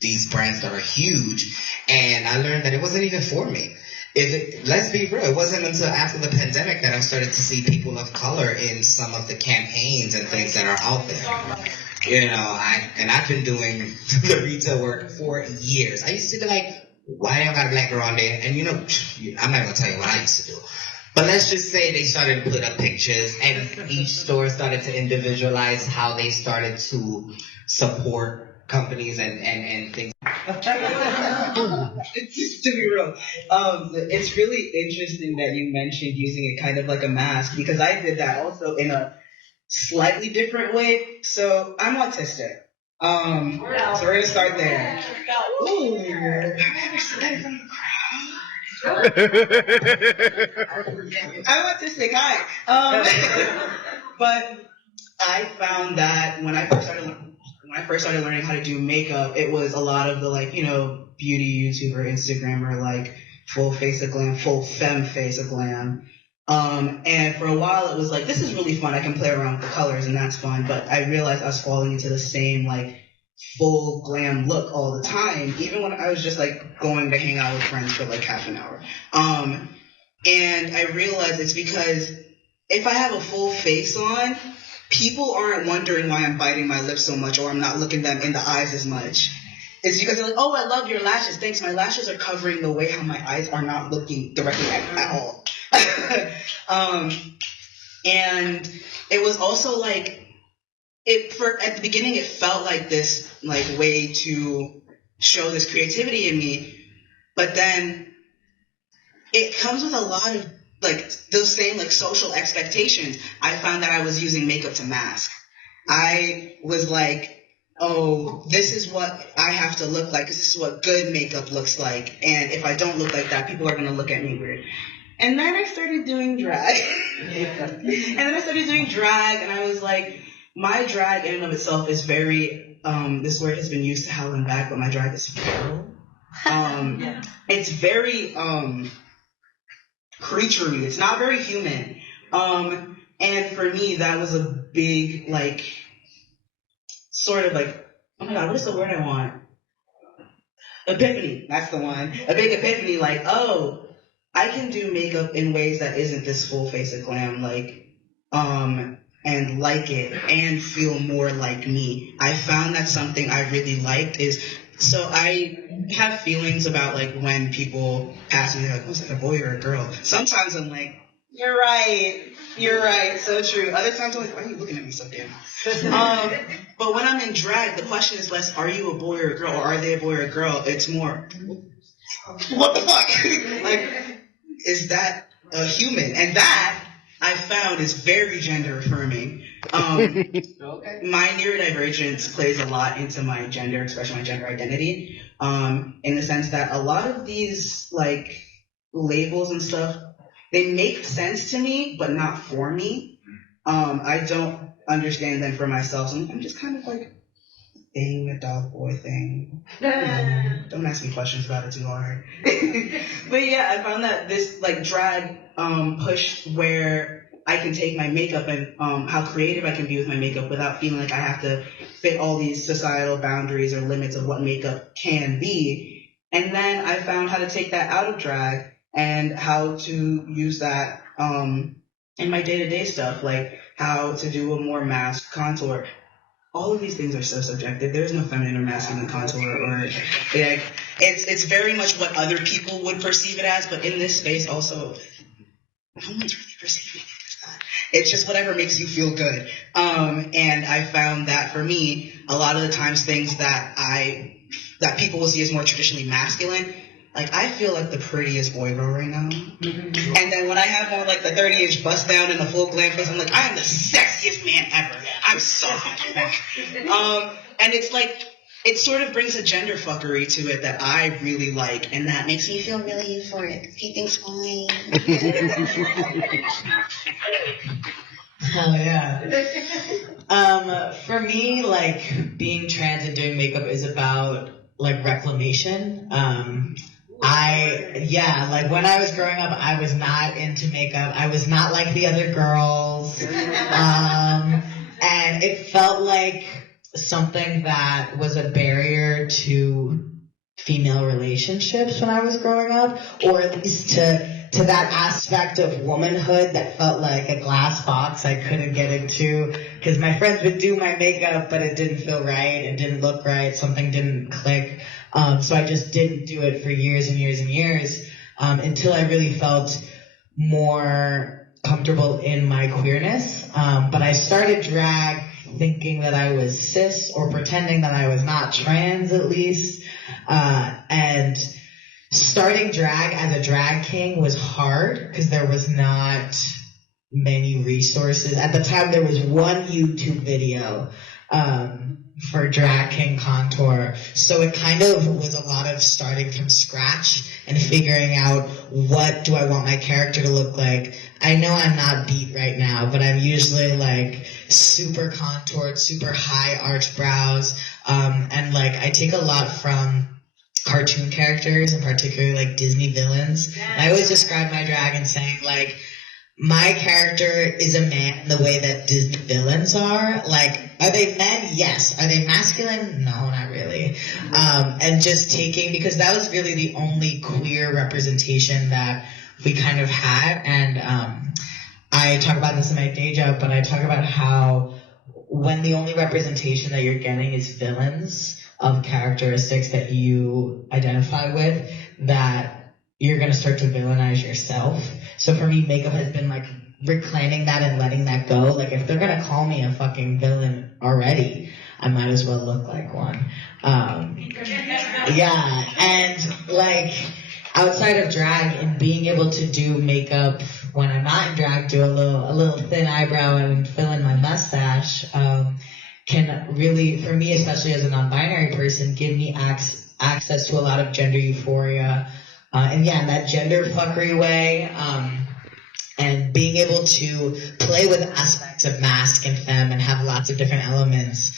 these brands that are huge, and I learned that it wasn't even for me. Let's be real, it wasn't until after the pandemic that I started to see people of color in some of the campaigns and things that are out there. I've been doing the retail work for years. I used to be like, why don't I got a black girl on there? And I'm not gonna tell you what I used to do. But let's just say they started to put up pictures, and each store started to individualize how they started to support companies and things. To be real, it's really interesting that you mentioned using it kind of like a mask, because I did that also in a slightly different way. So I'm autistic. So we're gonna start there. Ooh, I've never said that in front of a crowd. I'm autistic, hi. But I found that when I first started learning how to do makeup, it was a lot of the beauty YouTuber, Instagrammer, full face of glam, full femme face of glam. And for a while it was like, this is really fun, I can play around with the colors and that's fun, but I realized I was falling into the same full glam look all the time, even when I was just going to hang out with friends for half an hour. And I realized it's because if I have a full face on, people aren't wondering why I'm biting my lips so much or I'm not looking them in the eyes as much. It's because they're like, oh, I love your lashes. Thanks, my lashes are covering the way how my eyes are not looking directly at all. And it was also at the beginning it felt like this way to show this creativity in me, but then it comes with a lot of those same social expectations. I found that I was using makeup to mask. I was like, oh, this is what I have to look like, this is what good makeup looks like, and if I don't look like that, people are going to look at me weird. And then I started doing drag. And I was like, my drag in and of itself is very, this word has been used to hell and back, but my drag is feral. It's very creaturey. It's not very human. And for me, that was a big, oh my God, what is the word I want? epiphany. That's the one. A big epiphany, like, oh, I can do makeup in ways that isn't this full face of glam, and like it and feel more like me. I found that something I really liked is, so I have feelings about like when people pass me, they're like, was that a boy or a girl? Sometimes I'm like, you're right, so true. Other times I'm like, why are you looking at me so damn? But when I'm in drag, the question is less, are you a boy or a girl, or are they a boy or a girl? It's more, what the fuck? Like, is that a human? And that I found is very gender affirming. My neurodivergence plays a lot into my gender, especially my gender identity, in the sense that a lot of these like labels and stuff, they make sense to me, but not for me. I don't understand them for myself. So I'm just kind of like being a dog boy thing. Don't ask me questions about it too hard. But yeah, I found that this like drag push where I can take my makeup and how creative I can be with my makeup without feeling like I have to fit all these societal boundaries or limits of what makeup can be. And then I found how to take that out of drag and how to use that in my day-to-day stuff, like how to do a more masked contour. All of these things are so subjective. There's no feminine or masculine contour, or like it's very much what other people would perceive it as. But in this space, also, no one's really perceiving it as that. It's just whatever makes you feel good. And I found that for me, a lot of the times things that people will see as more traditionally masculine, like I feel like the prettiest boy girl right now. And then when I have on like the 30-inch bust down and the full glam face, I'm like, I am the sexiest man ever. I'm so fucking and it's like, it sort of brings a gender fuckery to it that I really like, and that makes me feel really euphoric. Keeping fine. Hell yeah. For me, like being trans and doing makeup is about like reclamation. Like when I was growing up, I was not into makeup. I was not like the other girls. And it felt like something that was a barrier to female relationships when I was growing up, or at least to that aspect of womanhood that felt like a glass box I couldn't get into, because my friends would do my makeup, but it didn't feel right, it didn't look right, something didn't click. So I just didn't do it for years and years and years, until I really felt more comfortable in my queerness. But I started drag thinking that I was cis, or pretending that I was not trans at least. And starting drag as a drag king was hard because there was not many resources. At the time, there was one YouTube video for drag king contour. So it kind of was a lot of starting from scratch and figuring out, what do I want my character to look like? I know I'm not beat right now, but I'm usually like super contoured, super high arch brows. And like I take a lot from cartoon characters, and particularly like Disney villains. And I always describe my drag in saying like, my character is a man in the way that Disney villains are. Like, are they men? Yes. Are they masculine? No, not really. And just taking, because that was really the only queer representation that we kind of had. And I talk about this in my day job, but I talk about how when the only representation that you're getting is villains of characteristics that you identify with, that you're going to start to villainize yourself. So for me, makeup has been like reclaiming that and letting that go. Like if they're going to call me a fucking villain already, I might as well look like one. Yeah, and like outside of drag and being able to do makeup when I'm not in drag, do a little thin eyebrow and fill in my mustache, can really, for me, especially as a non-binary person, give me access to a lot of gender euphoria. And yeah, in that gender fuckery way, and being able to play with aspects of mask and femme and have lots of different elements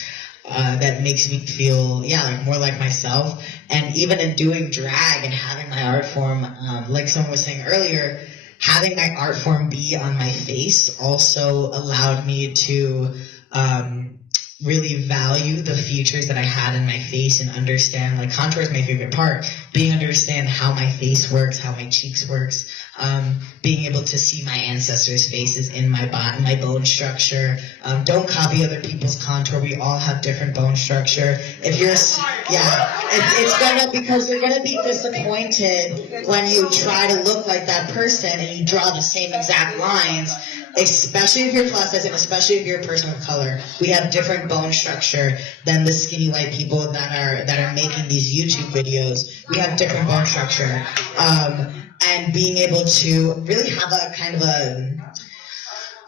that makes me feel, like more like myself. And even in doing drag and having my art form, like someone was saying earlier, having my art form be on my face also allowed me to really value the features that I had in my face and understand, like, contour is my favorite part, being understand how my face works, how my cheeks works, being able to see my ancestors' faces in my body, my bone structure. Don't copy other people's contour. We all have different bone structure. If you're, it's gonna, because you're gonna be disappointed when you try to look like that person and you draw the same exact lines. Especially if you're plus size and especially if you're a person of color, we have different bone structure than the skinny white people that are making these YouTube videos. We have different bone structure, and being able to really have a kind of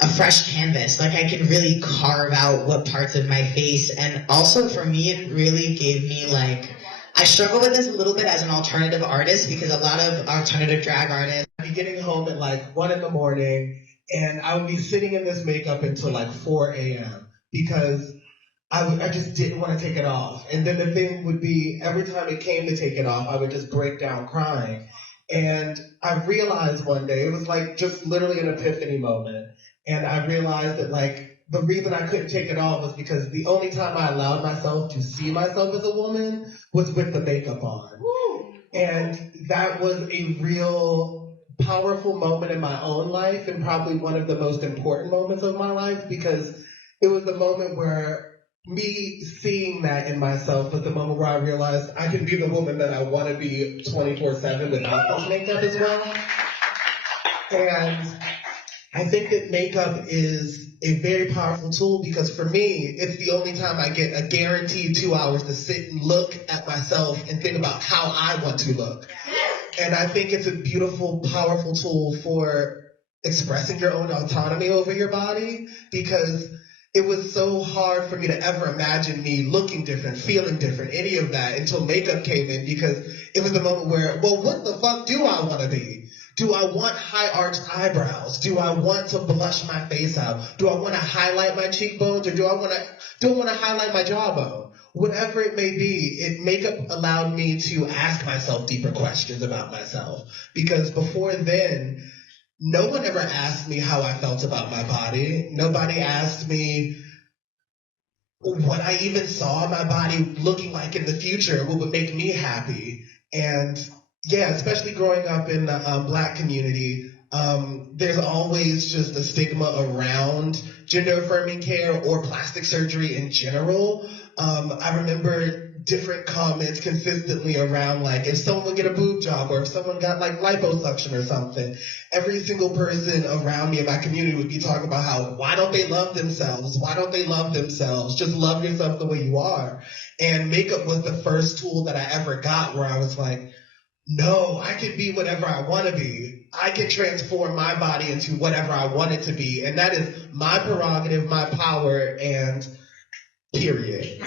a fresh canvas, like I can really carve out what parts of my face, and also for me, it really gave me like. I struggle with this a little bit as an alternative artist because a lot of alternative drag artists. I'd be getting home at like 1 a.m. and I would be sitting in this makeup until like 4 a.m. because I just didn't want to take it off. And then the thing would be, every time it came to take it off, I would just break down crying. And I realized one day, it was like just literally an epiphany moment. And I realized that like, the reason I couldn't take it off was because the only time I allowed myself to see myself as a woman was with the makeup on. And that was a real powerful moment in my own life and probably one of the most important moments of my life because it was the moment where me seeing that in myself was the moment where I realized I can be the woman that I want to be 24/7 without this makeup as well. And I think that makeup is a very powerful tool because for me, it's the only time I get a guaranteed 2 hours to sit and look at myself and think about how I want to look. And I think it's a beautiful, powerful tool for expressing your own autonomy over your body because it was so hard for me to ever imagine me looking different, feeling different, any of that until makeup came in because it was the moment where, well, what the fuck do I want to be? Do I want high arched eyebrows? Do I want to blush my face out? Do I want to highlight my cheekbones or do I want to highlight my jawbone? Whatever it may be, makeup allowed me to ask myself deeper questions about myself. Because before then, no one ever asked me how I felt about my body. Nobody asked me what I even saw my body looking like in the future, what would make me happy. And yeah, especially growing up in the Black community, there's always just a stigma around gender affirming care or plastic surgery in general. I remember different comments consistently around like if someone would get a boob job or if someone got like liposuction or something, every single person around me in my community would be talking about how why don't they love themselves? Why don't they love themselves? Just love yourself the way you are. And makeup was the first tool that I ever got where I was like, no, I can be whatever I want to be. I can transform my body into whatever I want it to be. And that is my prerogative, my power, and period.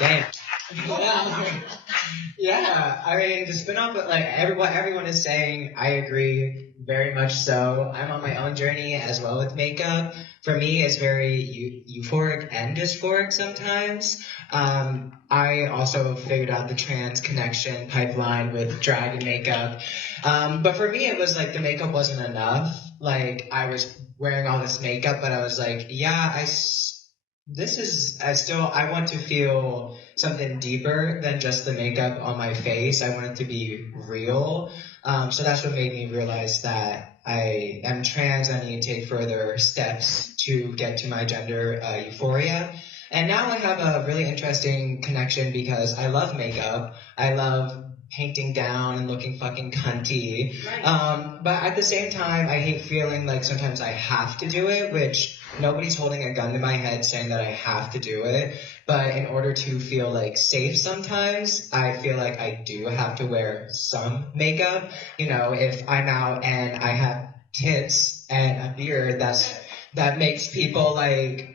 Damn. Yeah, I mean, to spin off what what everyone is saying, I agree very much so. I'm on my own journey as well with makeup. For me, it's very euphoric and dysphoric sometimes. I also figured out the trans connection pipeline with drag and makeup. But for me, it was like the makeup wasn't enough. Like, I was wearing all this makeup, but I was like, yeah, I want to feel something deeper than just the makeup on my face. I want it to be real. So that's what made me realize that I am trans. I need to take further steps to get to my gender euphoria. And now I have a really interesting connection because I love makeup. I love painting down and looking fucking cunty. But at the same time, I hate feeling like sometimes I have to do it, which nobody's holding a gun to my head saying that I have to do it. But in order to feel like safe sometimes, I feel like I do have to wear some makeup. You know, if I'm out and I have tits and a beard, that makes people like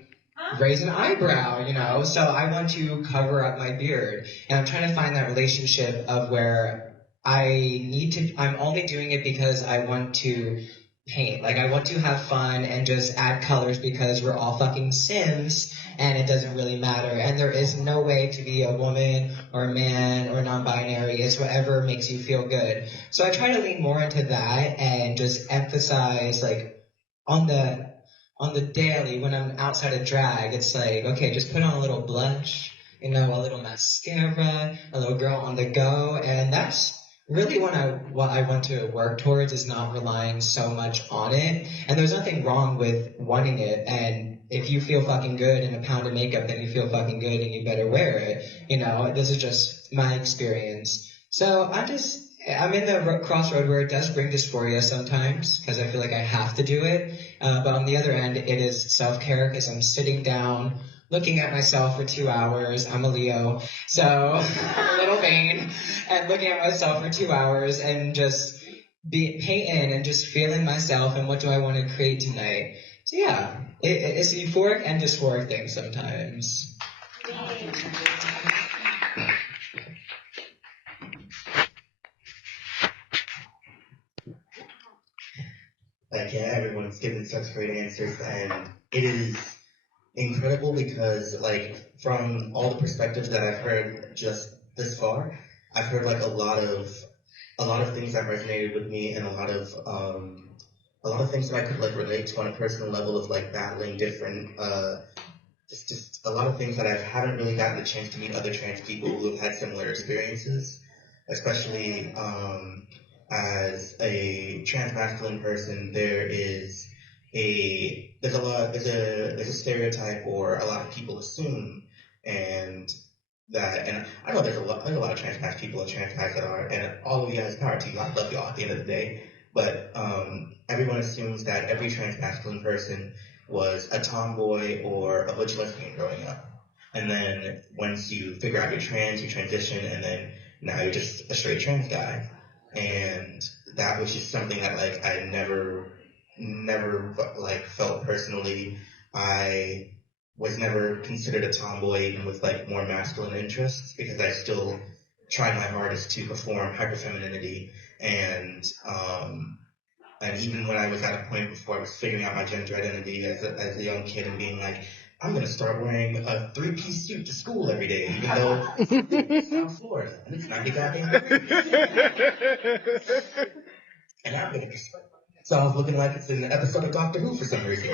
raise an eyebrow, you know? So I want to cover up my beard. And I'm trying to find that relationship of where I'm only doing it because I want to paint. Like, I want to have fun and just add colors because we're all fucking Sims and it doesn't really matter. And there is no way to be a woman or a man or non-binary. It's whatever makes you feel good. So I try to lean more into that and just emphasize, like, on on the daily when I'm outside of drag, it's like, okay, just put on a little blush, you know, a little mascara, a little girl on the go, and that's really what I want to work towards, is not relying so much on it. And there's nothing wrong with wanting it, and if you feel fucking good in a pound of makeup, then you feel fucking good and you better wear it. You know, this is just my experience. So I'm in the crossroad where it does bring dysphoria sometimes, because I feel like I have to do it. But on the other end, it is self-care, because I'm sitting down, looking at myself for 2 hours. I'm a Leo, so I'm a little vain, and looking at myself for 2 hours and just painting and just feeling myself and what do I want to create tonight. So yeah, it's a euphoric and dysphoric thing sometimes. Like, yeah, everyone's giving such great answers, and it is incredible because, like, from all the perspectives that I've heard just this far, I've heard like a lot of things that resonated with me, and a lot of things that I could like relate to on a personal level of like battling different just a lot of things that I haven't really gotten the chance to meet other trans people who have had similar experiences, especially as a trans masculine person. There's a stereotype, or a lot of people assume, and I know there's a lot of trans masc people and trans guys that are, and all of you guys, power to you. I love y'all at the end of the day, but everyone assumes that every trans masculine person was a tomboy or a butch lesbian growing up. And then once you figure out you're trans, you transition, and then now you're just a straight trans guy. And that was just something that like I never like felt personally. I was never considered a tomboy, even with like more masculine interests, because I still tried my hardest to perform hyperfemininity, and even when I was at a point before I was figuring out my gender identity as a young kid and being like, I'm gonna start wearing a 3-piece suit to school every day, even though it's South Florida and it's 90 goddamn degrees. And I'm gonna be so I was looking like it's in an episode of Doctor Who for some reason.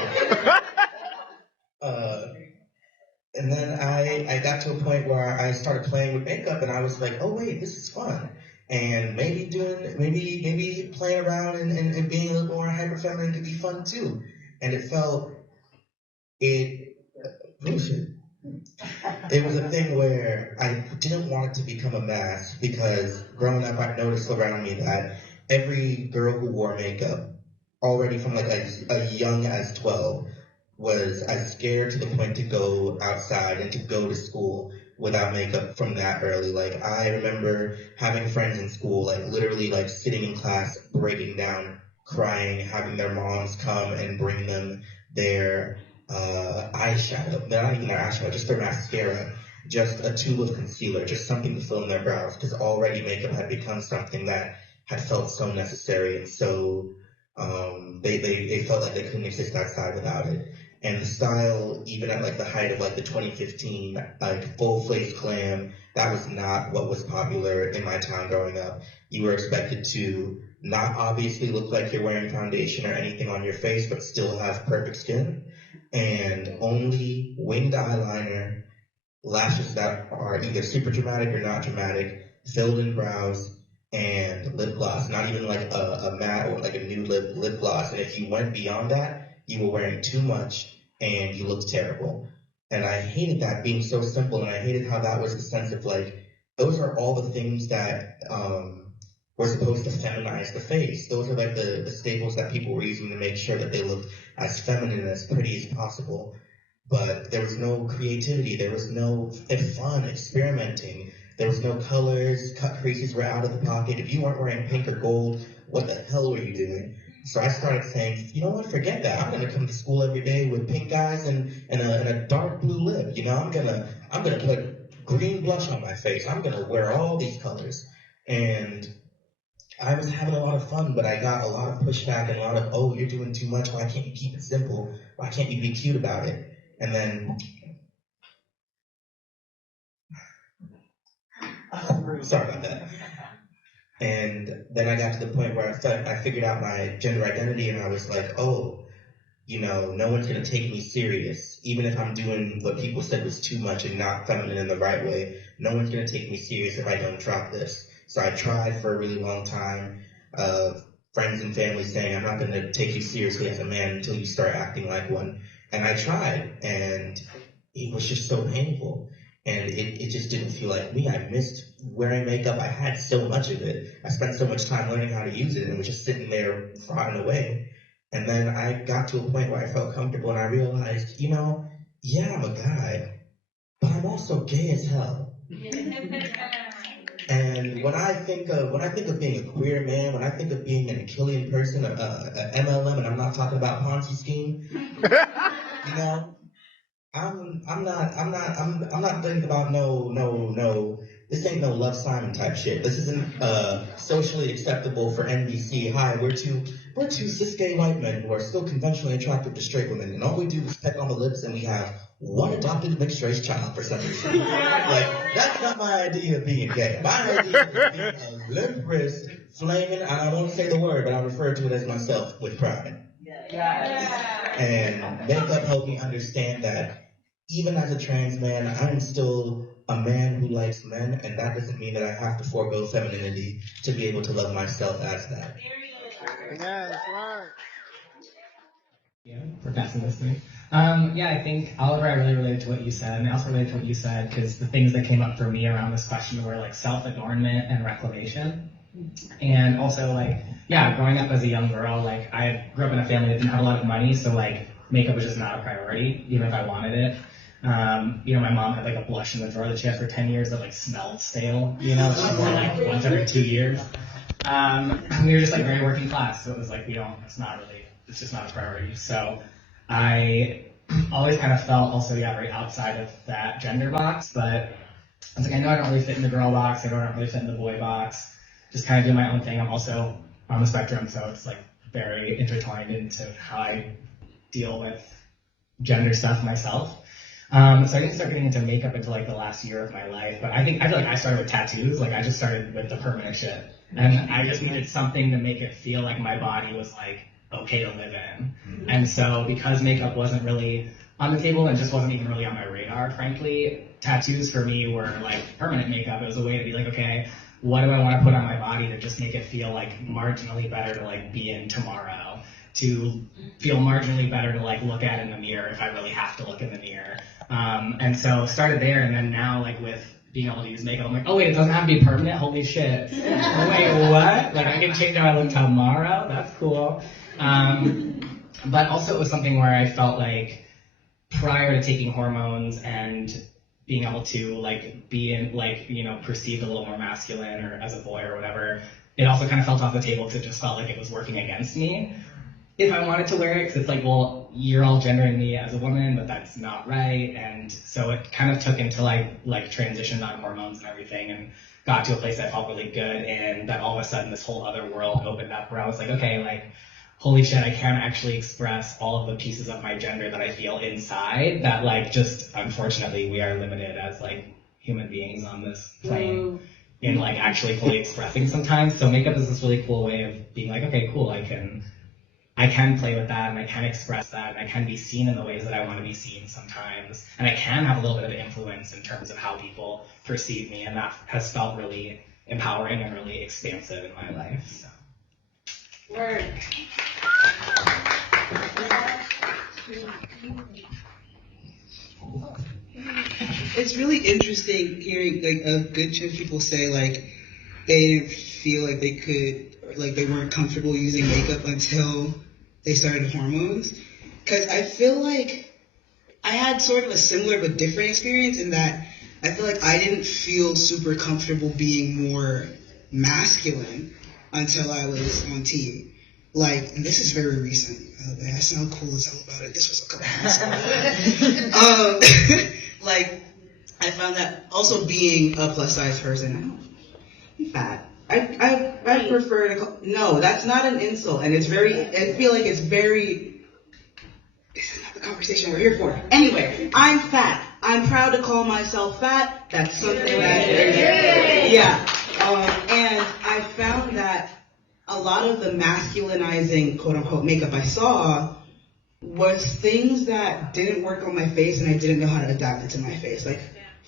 And then I got to a point where I started playing with makeup, and I was like, oh wait, this is fun. And maybe playing around and being a little more hyper feminine could be fun too. And it was a thing where I didn't want it to become a mask, because growing up I noticed around me that every girl who wore makeup, already from like as young as 12, was as scared to the point to go outside and to go to school without makeup from that early. Like, I remember having friends in school, like literally like sitting in class, breaking down, crying, having their moms come and bring them their eyeshadow. Not even their eyeshadow, just their mascara, just a tube of concealer, just something to fill in their brows, because already makeup had become something that had felt so necessary, and so they felt like they couldn't exist outside without it. And the style, even at like the height of like the 2015 like full face glam, that was not what was popular in my town growing up. You were expected to not obviously look like you're wearing foundation or anything on your face, but still have perfect skin, and only winged eyeliner, lashes that are either super dramatic or not dramatic, filled in brows, and lip gloss. Not even like a matte or like a nude lip gloss. And if you went beyond that, you were wearing too much and you looked terrible. And I hated that being so simple, and I hated how that was the sense of like, those are all the things that were supposed to feminize the face. Those are like the staples that people were using to make sure that they looked as feminine and as pretty as possible. But there was no creativity, there was no fun experimenting, there was no colors, cut creases were out of the pocket. If you weren't wearing pink or gold, what the hell were you doing? So I started saying, you know what, forget that. I'm gonna come to school every day with pink eyes and a dark blue lip. You know, I'm gonna put green blush on my face. I'm gonna wear all these colors. And I was having a lot of fun, but I got a lot of pushback and a lot of, oh, you're doing too much. Why can't you keep it simple? Why can't you be cute about it? And then, sorry about that. And then I got to the point where I figured out my gender identity, and I was like, oh, no one's gonna take me serious, even if I'm doing what people said was too much and not feminine in the right way. No one's gonna take me serious if I don't drop this. So I tried for a really long time. Friends and family saying, I'm not gonna take you seriously as a man until you start acting like one. And I tried, and it was just so painful. And it just didn't feel like me. I missed wearing makeup. I had so much of it. I spent so much time learning how to use it, and it was just sitting there rotting away. And then I got to a point where I felt comfortable, and I realized, yeah, I'm a guy, but I'm also gay as hell. And when I think of being a queer man, when I think of being an Achillean person, a MLM, and I'm not talking about Ponzi scheme, I'm not thinking about no. This ain't no Love Simon type shit. This isn't socially acceptable for NBC. Hi, we're two cis gay white men who are still conventionally attracted to straight women, and all we do is peck on the lips, and we have one adopted mixed race child for some reason. Like, that's not my idea of being gay. My idea of being a limp wrist, flaming, and I won't say the word, but I'll refer to it as myself with pride. And makeup helped me understand that even as a trans man, I am still a man who likes men, and that doesn't mean that I have to forego femininity to be able to love myself as that. Yeah, for passing this thing. I think Oliver, I really related to what you said, and I also related to what you said because the things that came up for me around this question were like self-adornment and reclamation. And also growing up as a young girl, I grew up in a family that didn't have a lot of money, so makeup was just not a priority, even if I wanted it. My mom had a blush in the drawer that she had for 10 years that smelled stale, she wore once every 2 years. We were just very working class, so it was it's just not a priority. So I always kind of felt also, very outside of that gender box, but I was I know I don't really fit in the girl box, I don't really fit in the boy box, just kind of do my own thing. I'm also on the spectrum, so it's very intertwined into how I deal with gender stuff myself. So I didn't start getting into makeup until the last year of my life, but I feel I started with tattoos. I just started with the permanent shit, and I just needed something to make it feel like my body was okay to live in. And so because makeup wasn't really on the table and just wasn't even really on my radar, frankly, tattoos for me were permanent makeup. It was a way to be okay, what do I want to put on my body to just make it feel marginally better to be in tomorrow, to feel marginally better to look at in the mirror if I really have to look in the mirror. And so started there, and then now with being able to use makeup, I'm oh wait, it doesn't have to be permanent? Holy shit. Wait, what? I can change how I look tomorrow? That's cool. But also it was something where I felt prior to taking hormones and being able to be in perceived a little more masculine or as a boy or whatever, it also kind of felt off the table because it just felt it was working against me if I wanted to wear it, because it's well, you're all gendering me as a woman, but that's not right. And so it kind of took until I transitioned on hormones and everything and got to a place that felt really good, and that all of a sudden this whole other world opened up where I was okay, holy shit, I can actually express all of the pieces of my gender that I feel inside that just unfortunately we are limited as human beings on this plane in actually fully expressing sometimes. So makeup is this really cool way of being okay, cool, I can play with that, and I can express that, and I can be seen in the ways that I want to be seen sometimes, and I can have a little bit of influence in terms of how people perceive me, and that has felt really empowering and really expansive in my life. So. Work. It's really interesting hearing a good chunk of people say they didn't feel they could, they weren't comfortable using makeup until they started hormones. Because I feel I had sort of a similar but different experience in that I feel I didn't feel super comfortable being more masculine until I was on TV. And this is very recent. I sound cool as hell about it. This was a couple months ago. I found that also being a plus size person, I'm fat. I prefer to no, that's not an insult, and it's very, I feel it's very, this is not the conversation we're here for. Anyway, I'm fat. I'm proud to call myself fat. That's something that, yeah. And I found that a lot of the masculinizing, quote unquote, makeup I saw was things that didn't work on my face and I didn't know how to adapt it to my face. Like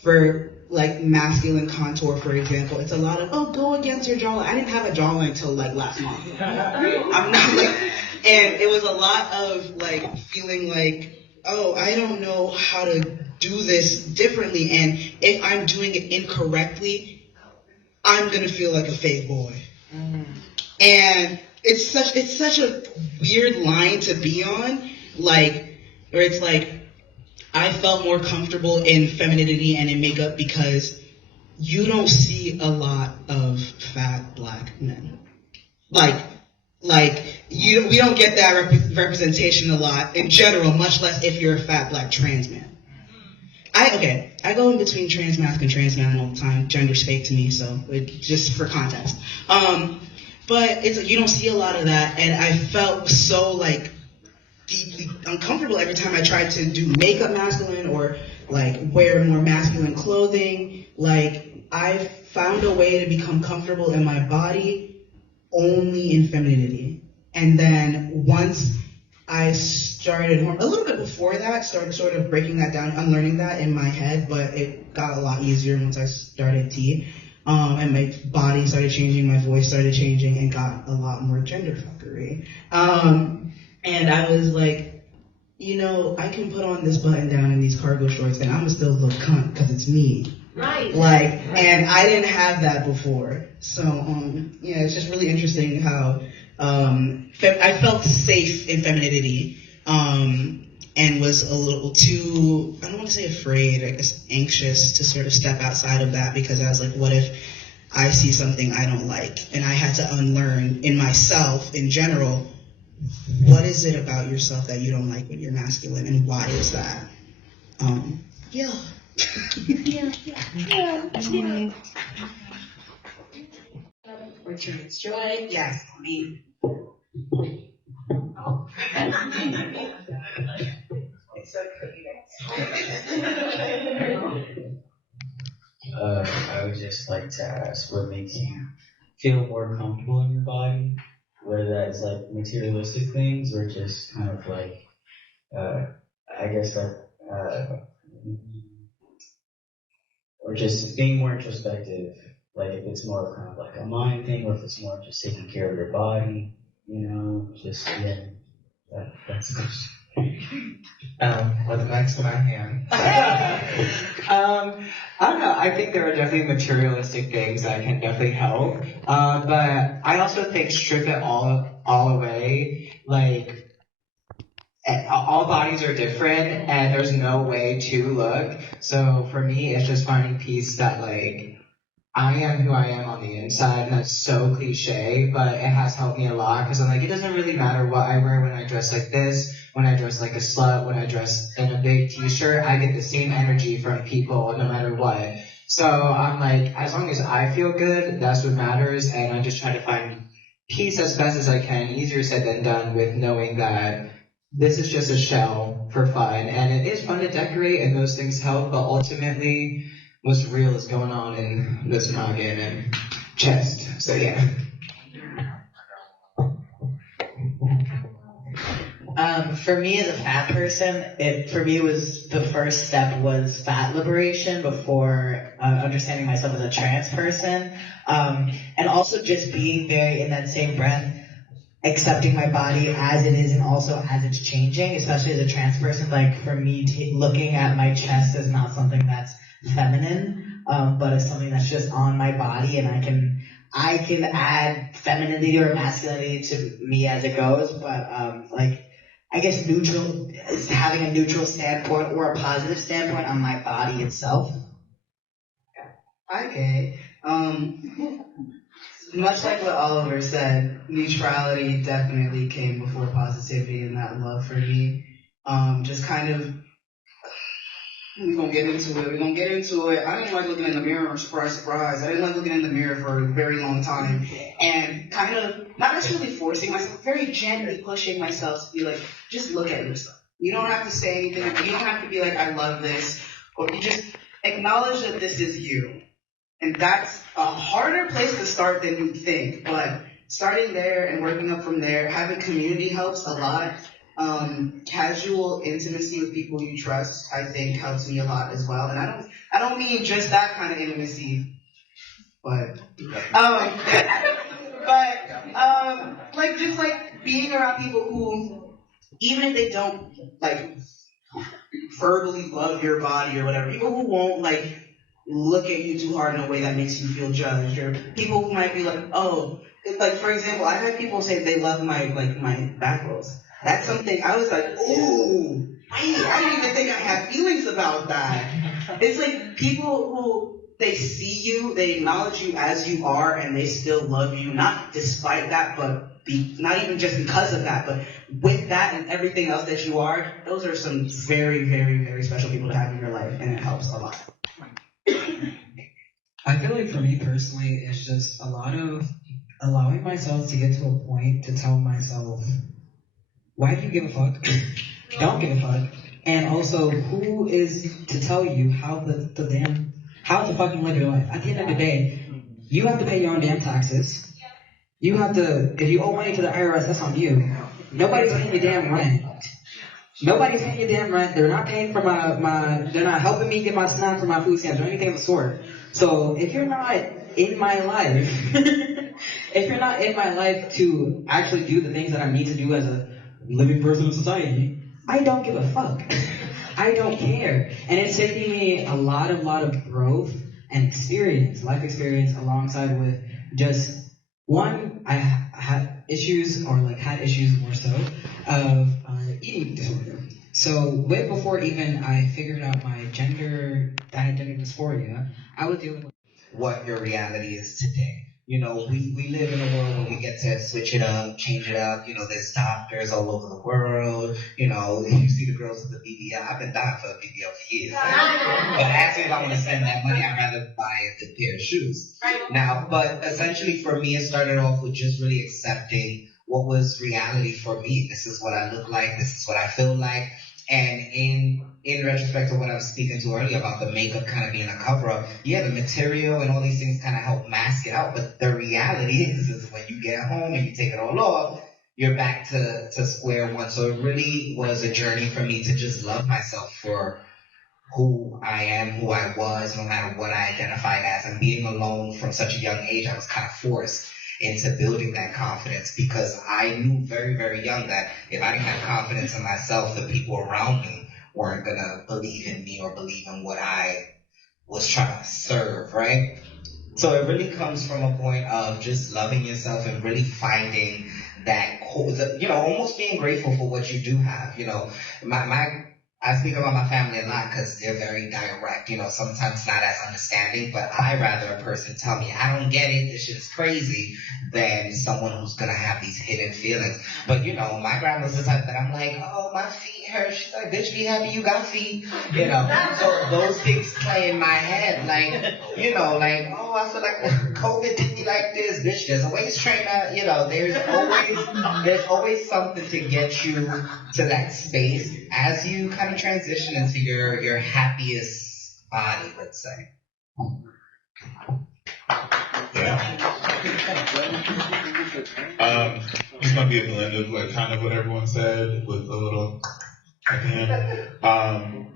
for like masculine contour, for example, it's a lot of, oh, go against your jawline. I didn't have a jawline until like last month. I'm not like, and it was a lot of like feeling like, oh, I don't know how to do this differently, and if I'm doing it incorrectly, I'm gonna feel like a fake boy. And it's such a weird line to be on, like, where it's like, I felt more comfortable in femininity and in makeup because you don't see a lot of fat black men. We don't get that representation a lot in general, much less if you're a fat black trans man. I go in between trans masc and trans man all the time. Gender's fake to me, so just for context. But it's you don't see a lot of that, and I felt so like deeply uncomfortable every time I tried to do makeup masculine or like wear more masculine clothing. Like I found a way to become comfortable in my body only in femininity. And then once I started, a little bit before that, started sort of breaking that down, unlearning that in my head, but it got a lot easier once I started T. And my body started changing, my voice started changing, and got a lot more gender fuckery. And I was like, I can put on this button down and these cargo shorts and I'm gonna still look cunt because it's me. Right. And I didn't have that before. So, it's just really interesting how I felt safe in femininity and was a little too, I don't want to say afraid, I guess anxious to sort of step outside of that because I was like, what if I see something I don't like? And I had to unlearn in myself in general, what is it about yourself that you don't like when you're masculine, and why is that? Yeah. Or trans joy? Yes, me. I would just like to ask what makes you feel more comfortable in your body, whether that's like materialistic things or just kind of like, I guess like, or just being more introspective, like if it's more kind of like a mind thing or if it's more just taking care of your body, just, that's the question. What's next to my hand? I don't know. I think there are definitely materialistic things that can definitely help. But I also think strip it all away. Like, all bodies are different and there's no way to look. So for me, it's just finding peace that like, I am who I am on the inside, and that's so cliche, but it has helped me a lot because I'm like, it doesn't really matter what I wear when I dress like this, when I dress like a slut, when I dress in a big t-shirt, I get the same energy from people no matter what. So I'm like, as long as I feel good, that's what matters, and I just try to find peace as best as I can, easier said than done, with knowing that this is just a shell for fun, and it is fun to decorate, and those things help, but ultimately, what's real is going on in this noggin and chest. So yeah. For me as a fat person, for me was the first step was fat liberation before understanding myself as a trans person, and also just being very in that same breath accepting my body as it is and also as it's changing, especially as a trans person. Like for me, looking at my chest is not something that's feminine, but it's something that's just on my body, and I can add femininity or masculinity to me as it goes, but I guess neutral is having a neutral standpoint or a positive standpoint on my body itself. Okay. Much like what Oliver said, neutrality definitely came before positivity and that love for me. Just kind of, we're gonna get into it. I didn't like looking in the mirror, surprise, surprise. I didn't like looking in the mirror for a very long time. And kind of, not necessarily forcing myself, very gently pushing myself to be like, just look at yourself. You don't have to say anything. You don't have to be like, I love this. Or you just acknowledge that this is you. And that's a harder place to start than you think, but starting there and working up from there, having community helps a lot. Casual intimacy with people you trust, I think, helps me a lot as well. And I don't mean just that kind of intimacy, but like just like being around people who, even if they don't like verbally love your body or whatever, people who won't like look at you too hard in a way that makes you feel judged, or people who might be like, oh, like for example, I had people say they love my back rolls. That's something I was like, ooh, I didn't even think I had feelings about that. It's like people who they see you, they acknowledge you as you are, and they still love you, not despite that, but not even just because of that, but with that and everything else that you are. Those are some very, very, very special people to have in your life, and it helps a lot. I feel like for me personally, it's just a lot of allowing myself to get to a point to tell myself, why do you give a fuck? Don't give a fuck. And also, who is to tell you how to fucking live your life? At the end of the day, you have to pay your own damn taxes. You have to, if you owe money to the IRS, that's on you. Nobody's paying your damn rent. Nobody's paying your damn rent. They're not paying for they're not helping me get my SNAP or my food stamps or anything of the sort. So if you're not in my life, if you're not in my life to actually do the things that I need to do as a living person in society, I don't give a fuck. I don't care. And it's taking me a lot of growth and experience, life experience, alongside with just one, I had issues, or like had issues more so, of eating disorder. So way before even I figured out my gender dysphoria, I was dealing with what your reality is today. You know, we live in a world where we get to switch it up, change it up. You know, there's doctors all over the world. You know, you see the girls with the BBL. I've been dying for a BBL for years. But actually, if I want to spend that money, I'd rather buy a good pair of shoes. Now, but essentially for me, it started off with just really accepting what was reality for me. This is what I look like. This is what I feel like. And in retrospect to what I was speaking to earlier about the makeup kind of being a cover-up, yeah, the material and all these things kind of help mask it out, but the reality is when you get home and you take it all off, you're back to square one. So it really was a journey for me to just love myself for who I am, who I was, no matter what I identified as. And being alone from such a young age, I was kind of forced into building that confidence, because I knew very, very young that if I didn't have confidence in myself, the people around me weren't gonna believe in me or believe in what I was trying to serve, right? So it really comes from a point of just loving yourself and really finding that, you know, almost being grateful for what you do have. You know, I speak about my family a lot because they're very direct, you know, sometimes not as understanding, but I rather a person tell me, I don't get it, this shit is crazy, than someone who's going to have these hidden feelings. But, you know, my grandma's the type that I'm like, oh, my feet hurt. She's like, bitch, be happy you got feet. You know, so those things play in my head, like, you know, like, oh, I feel like COVID did me like this, bitch, there's a waist trainer, you know, there's always something to get you to that space as you kind of transition into your happiest body, let's say. Yeah. This might be a blend of like kind of what everyone said with a little at the end.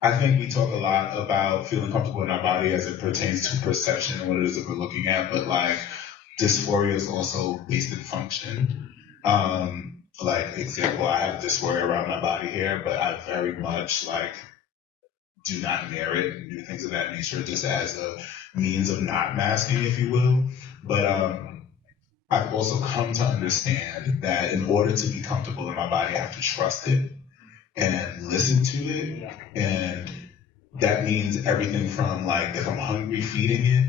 I think we talk a lot about feeling comfortable in our body as it pertains to perception and what it is that we're looking at, but like dysphoria is also based in function. Like example, I have dysphoria around my body here, but I very much like do not merit and do things of that nature just as a means of not masking, if you will. But I've also come to understand that in order to be comfortable in my body, I have to trust it and listen to it. And that means everything from like if I'm hungry, feeding it,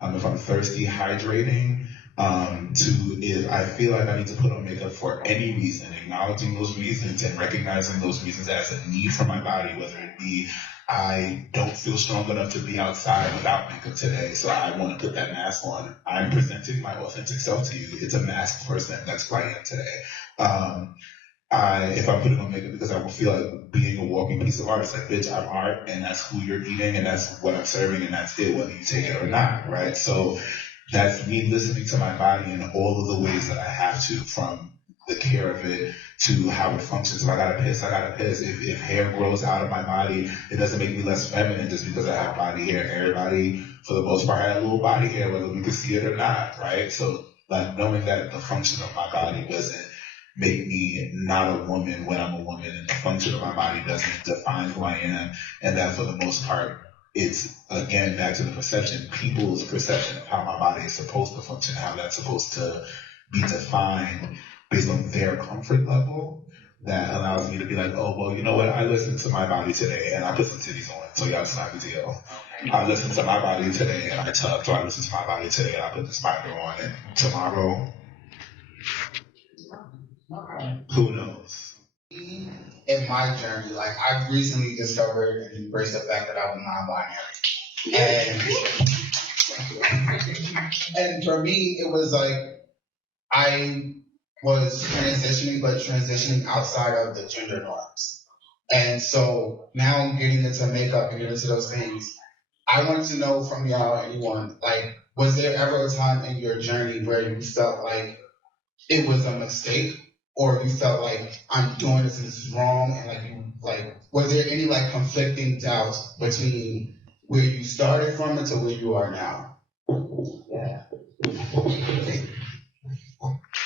if I'm thirsty, hydrating, to if I feel like I need to put on makeup for any reason, acknowledging those reasons and recognizing those reasons as a need for my body, whether it be I don't feel strong enough to be outside without makeup today, so I want to put that mask on. I'm presenting my authentic self to you. It's a mask person. That's who I am today. If I put it on makeup because I will feel like being a walking piece of art, it's like, bitch, I'm art, and that's who you're eating, and that's what I'm serving, and that's it, whether you take it or not, right? So that's me listening to my body in all of the ways that I have to, from the care of it to how it functions. If I gotta piss, I gotta piss. If hair grows out of my body, it doesn't make me less feminine just because I have body hair. Everybody, for the most part, had a little body hair, whether we could see it or not, right? So, like, knowing that the function of my body doesn't make me not a woman when I'm a woman, and the function of my body doesn't define who I am, and that for the most part, it's, again, back to the perception, people's perception of how my body is supposed to function, how that's supposed to be defined based on their comfort level, that allows me to be like, oh, well, you know what, I listened to my body today and I put some titties on, so y'all it's not a big deal. I listened to my body today and I tucked, so I listened to my body today and I put the spider on, and tomorrow, who knows? In my journey, like I've recently discovered and embraced the fact that I'm non-binary. And for me, it was like I was transitioning, but transitioning outside of the gender norms. And so now I'm getting into makeup and getting into those things. I wanted to know from y'all, anyone, like, was there ever a time in your journey where you felt like it was a mistake, or you felt like I'm doing this and this is wrong, and was there any like conflicting doubts between where you started from and to where you are now? Yeah.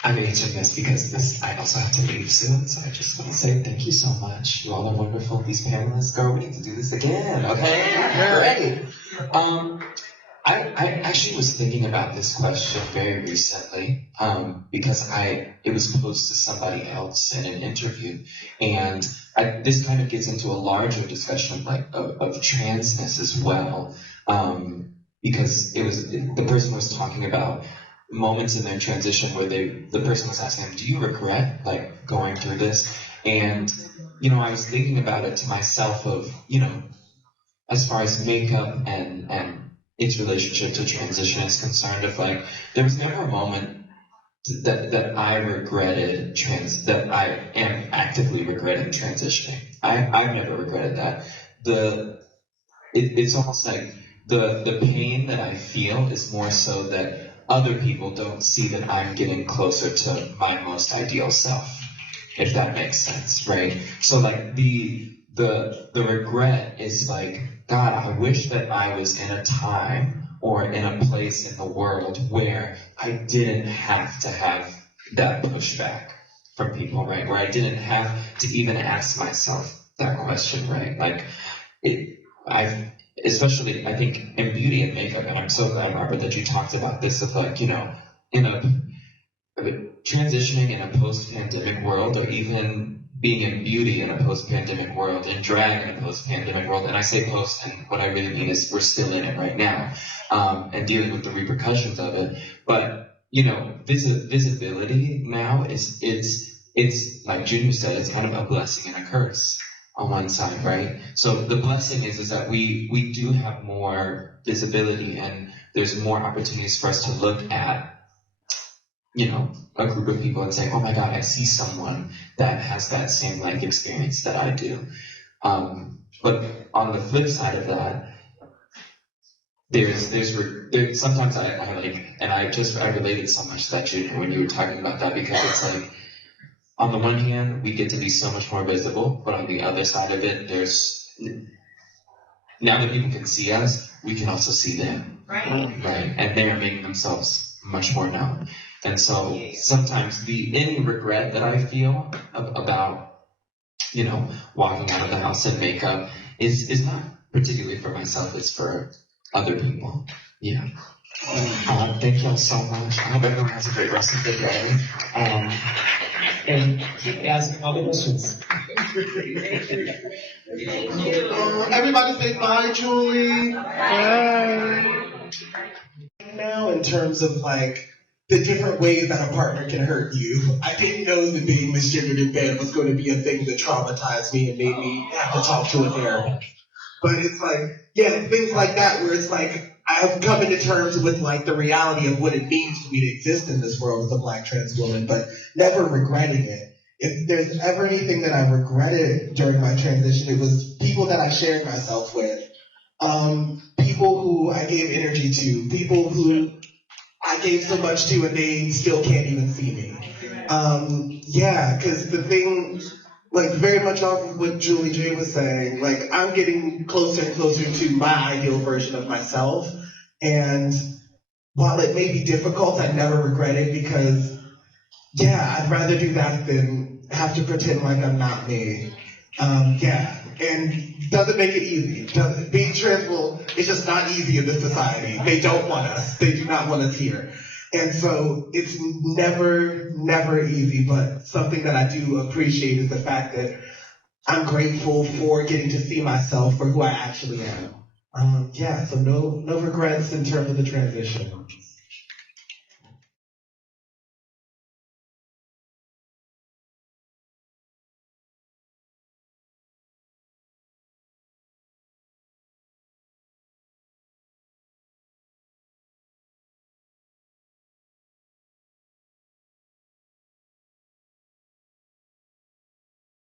I'm answering this because I also have to leave soon, so I just want to say thank you so much. You all are wonderful. These panelists, girl, we need to do this again, okay? Great. I actually was thinking about this question very recently because it was posed to somebody else in an interview, and this kind of gets into a larger discussion of transness as well, because the person was talking about moments in their transition where the person was asking them, do you regret like going through this? And I was thinking about it to myself of as far as makeup and its relationship to transition is concerned, of like there was never a moment that I regretted that I am actively regretting transitioning. I've never regretted that. It's almost like the pain that I feel is more so that other people don't see that I'm getting closer to my most ideal self, if that makes sense, right? So like the regret is like, God, I wish that I was in a time or in a place in the world where I didn't have to have that pushback from people, right? Where I didn't have to even ask myself that question, right? Like, especially I think in beauty and makeup, and I'm so glad, Robert, that you talked about this of like, transitioning in a post-pandemic world, or even being in beauty in a post-pandemic world, in drag in a post-pandemic world, and I say post, and what I really mean is we're still in it right now, and dealing with the repercussions of it. But visibility now it's like Junior said, it's kind of a blessing and a curse on one side, right? So the blessing is that we do have more visibility, and there's more opportunities for us to look at a group of people and say, oh my God, I see someone that has that same life experience that I do. But on the flip side of that, there's sometimes I like, and I related so much to that, Junior, when you were talking about that, because it's like, on the one hand, we get to be so much more visible, but on the other side of it, now that people can see us, we can also see them. Right. And they are making themselves much more known. And so sometimes any regret that I feel about, walking out of the house in makeup is not particularly for myself, it's for other people. Yeah. Thank y'all so much. I hope everyone has a great rest of the day. And keep asking all the questions. Everybody say bye, Julie. Bye. Now, in terms of like the different ways that a partner can hurt you, I didn't know that being misgendered in bed was going to be a thing that traumatized me and made me have to talk to a therapist. But it's like, things like that where it's like, I've come into terms with like the reality of what it means for me to exist in this world as a Black trans woman, but never regretting it. If there's ever anything that I regretted during my transition, it was people that I shared myself with, people who I gave energy to, people who I gave so much to and they still can't even see me. Yeah, because the thing, like very much off what Julie J was saying, like I'm getting closer and closer to my ideal version of myself. And while it may be difficult, I never regret it because, yeah, I'd rather do that than have to pretend like I'm not me. Yeah, and doesn't make it easy. Being trans it's just not easy in this society. They don't want us. They do not want us here. And so it's never easy, but something that I do appreciate is the fact that I'm grateful for getting to see myself for who I actually am. Yeah, so no regrets in terms of the transition.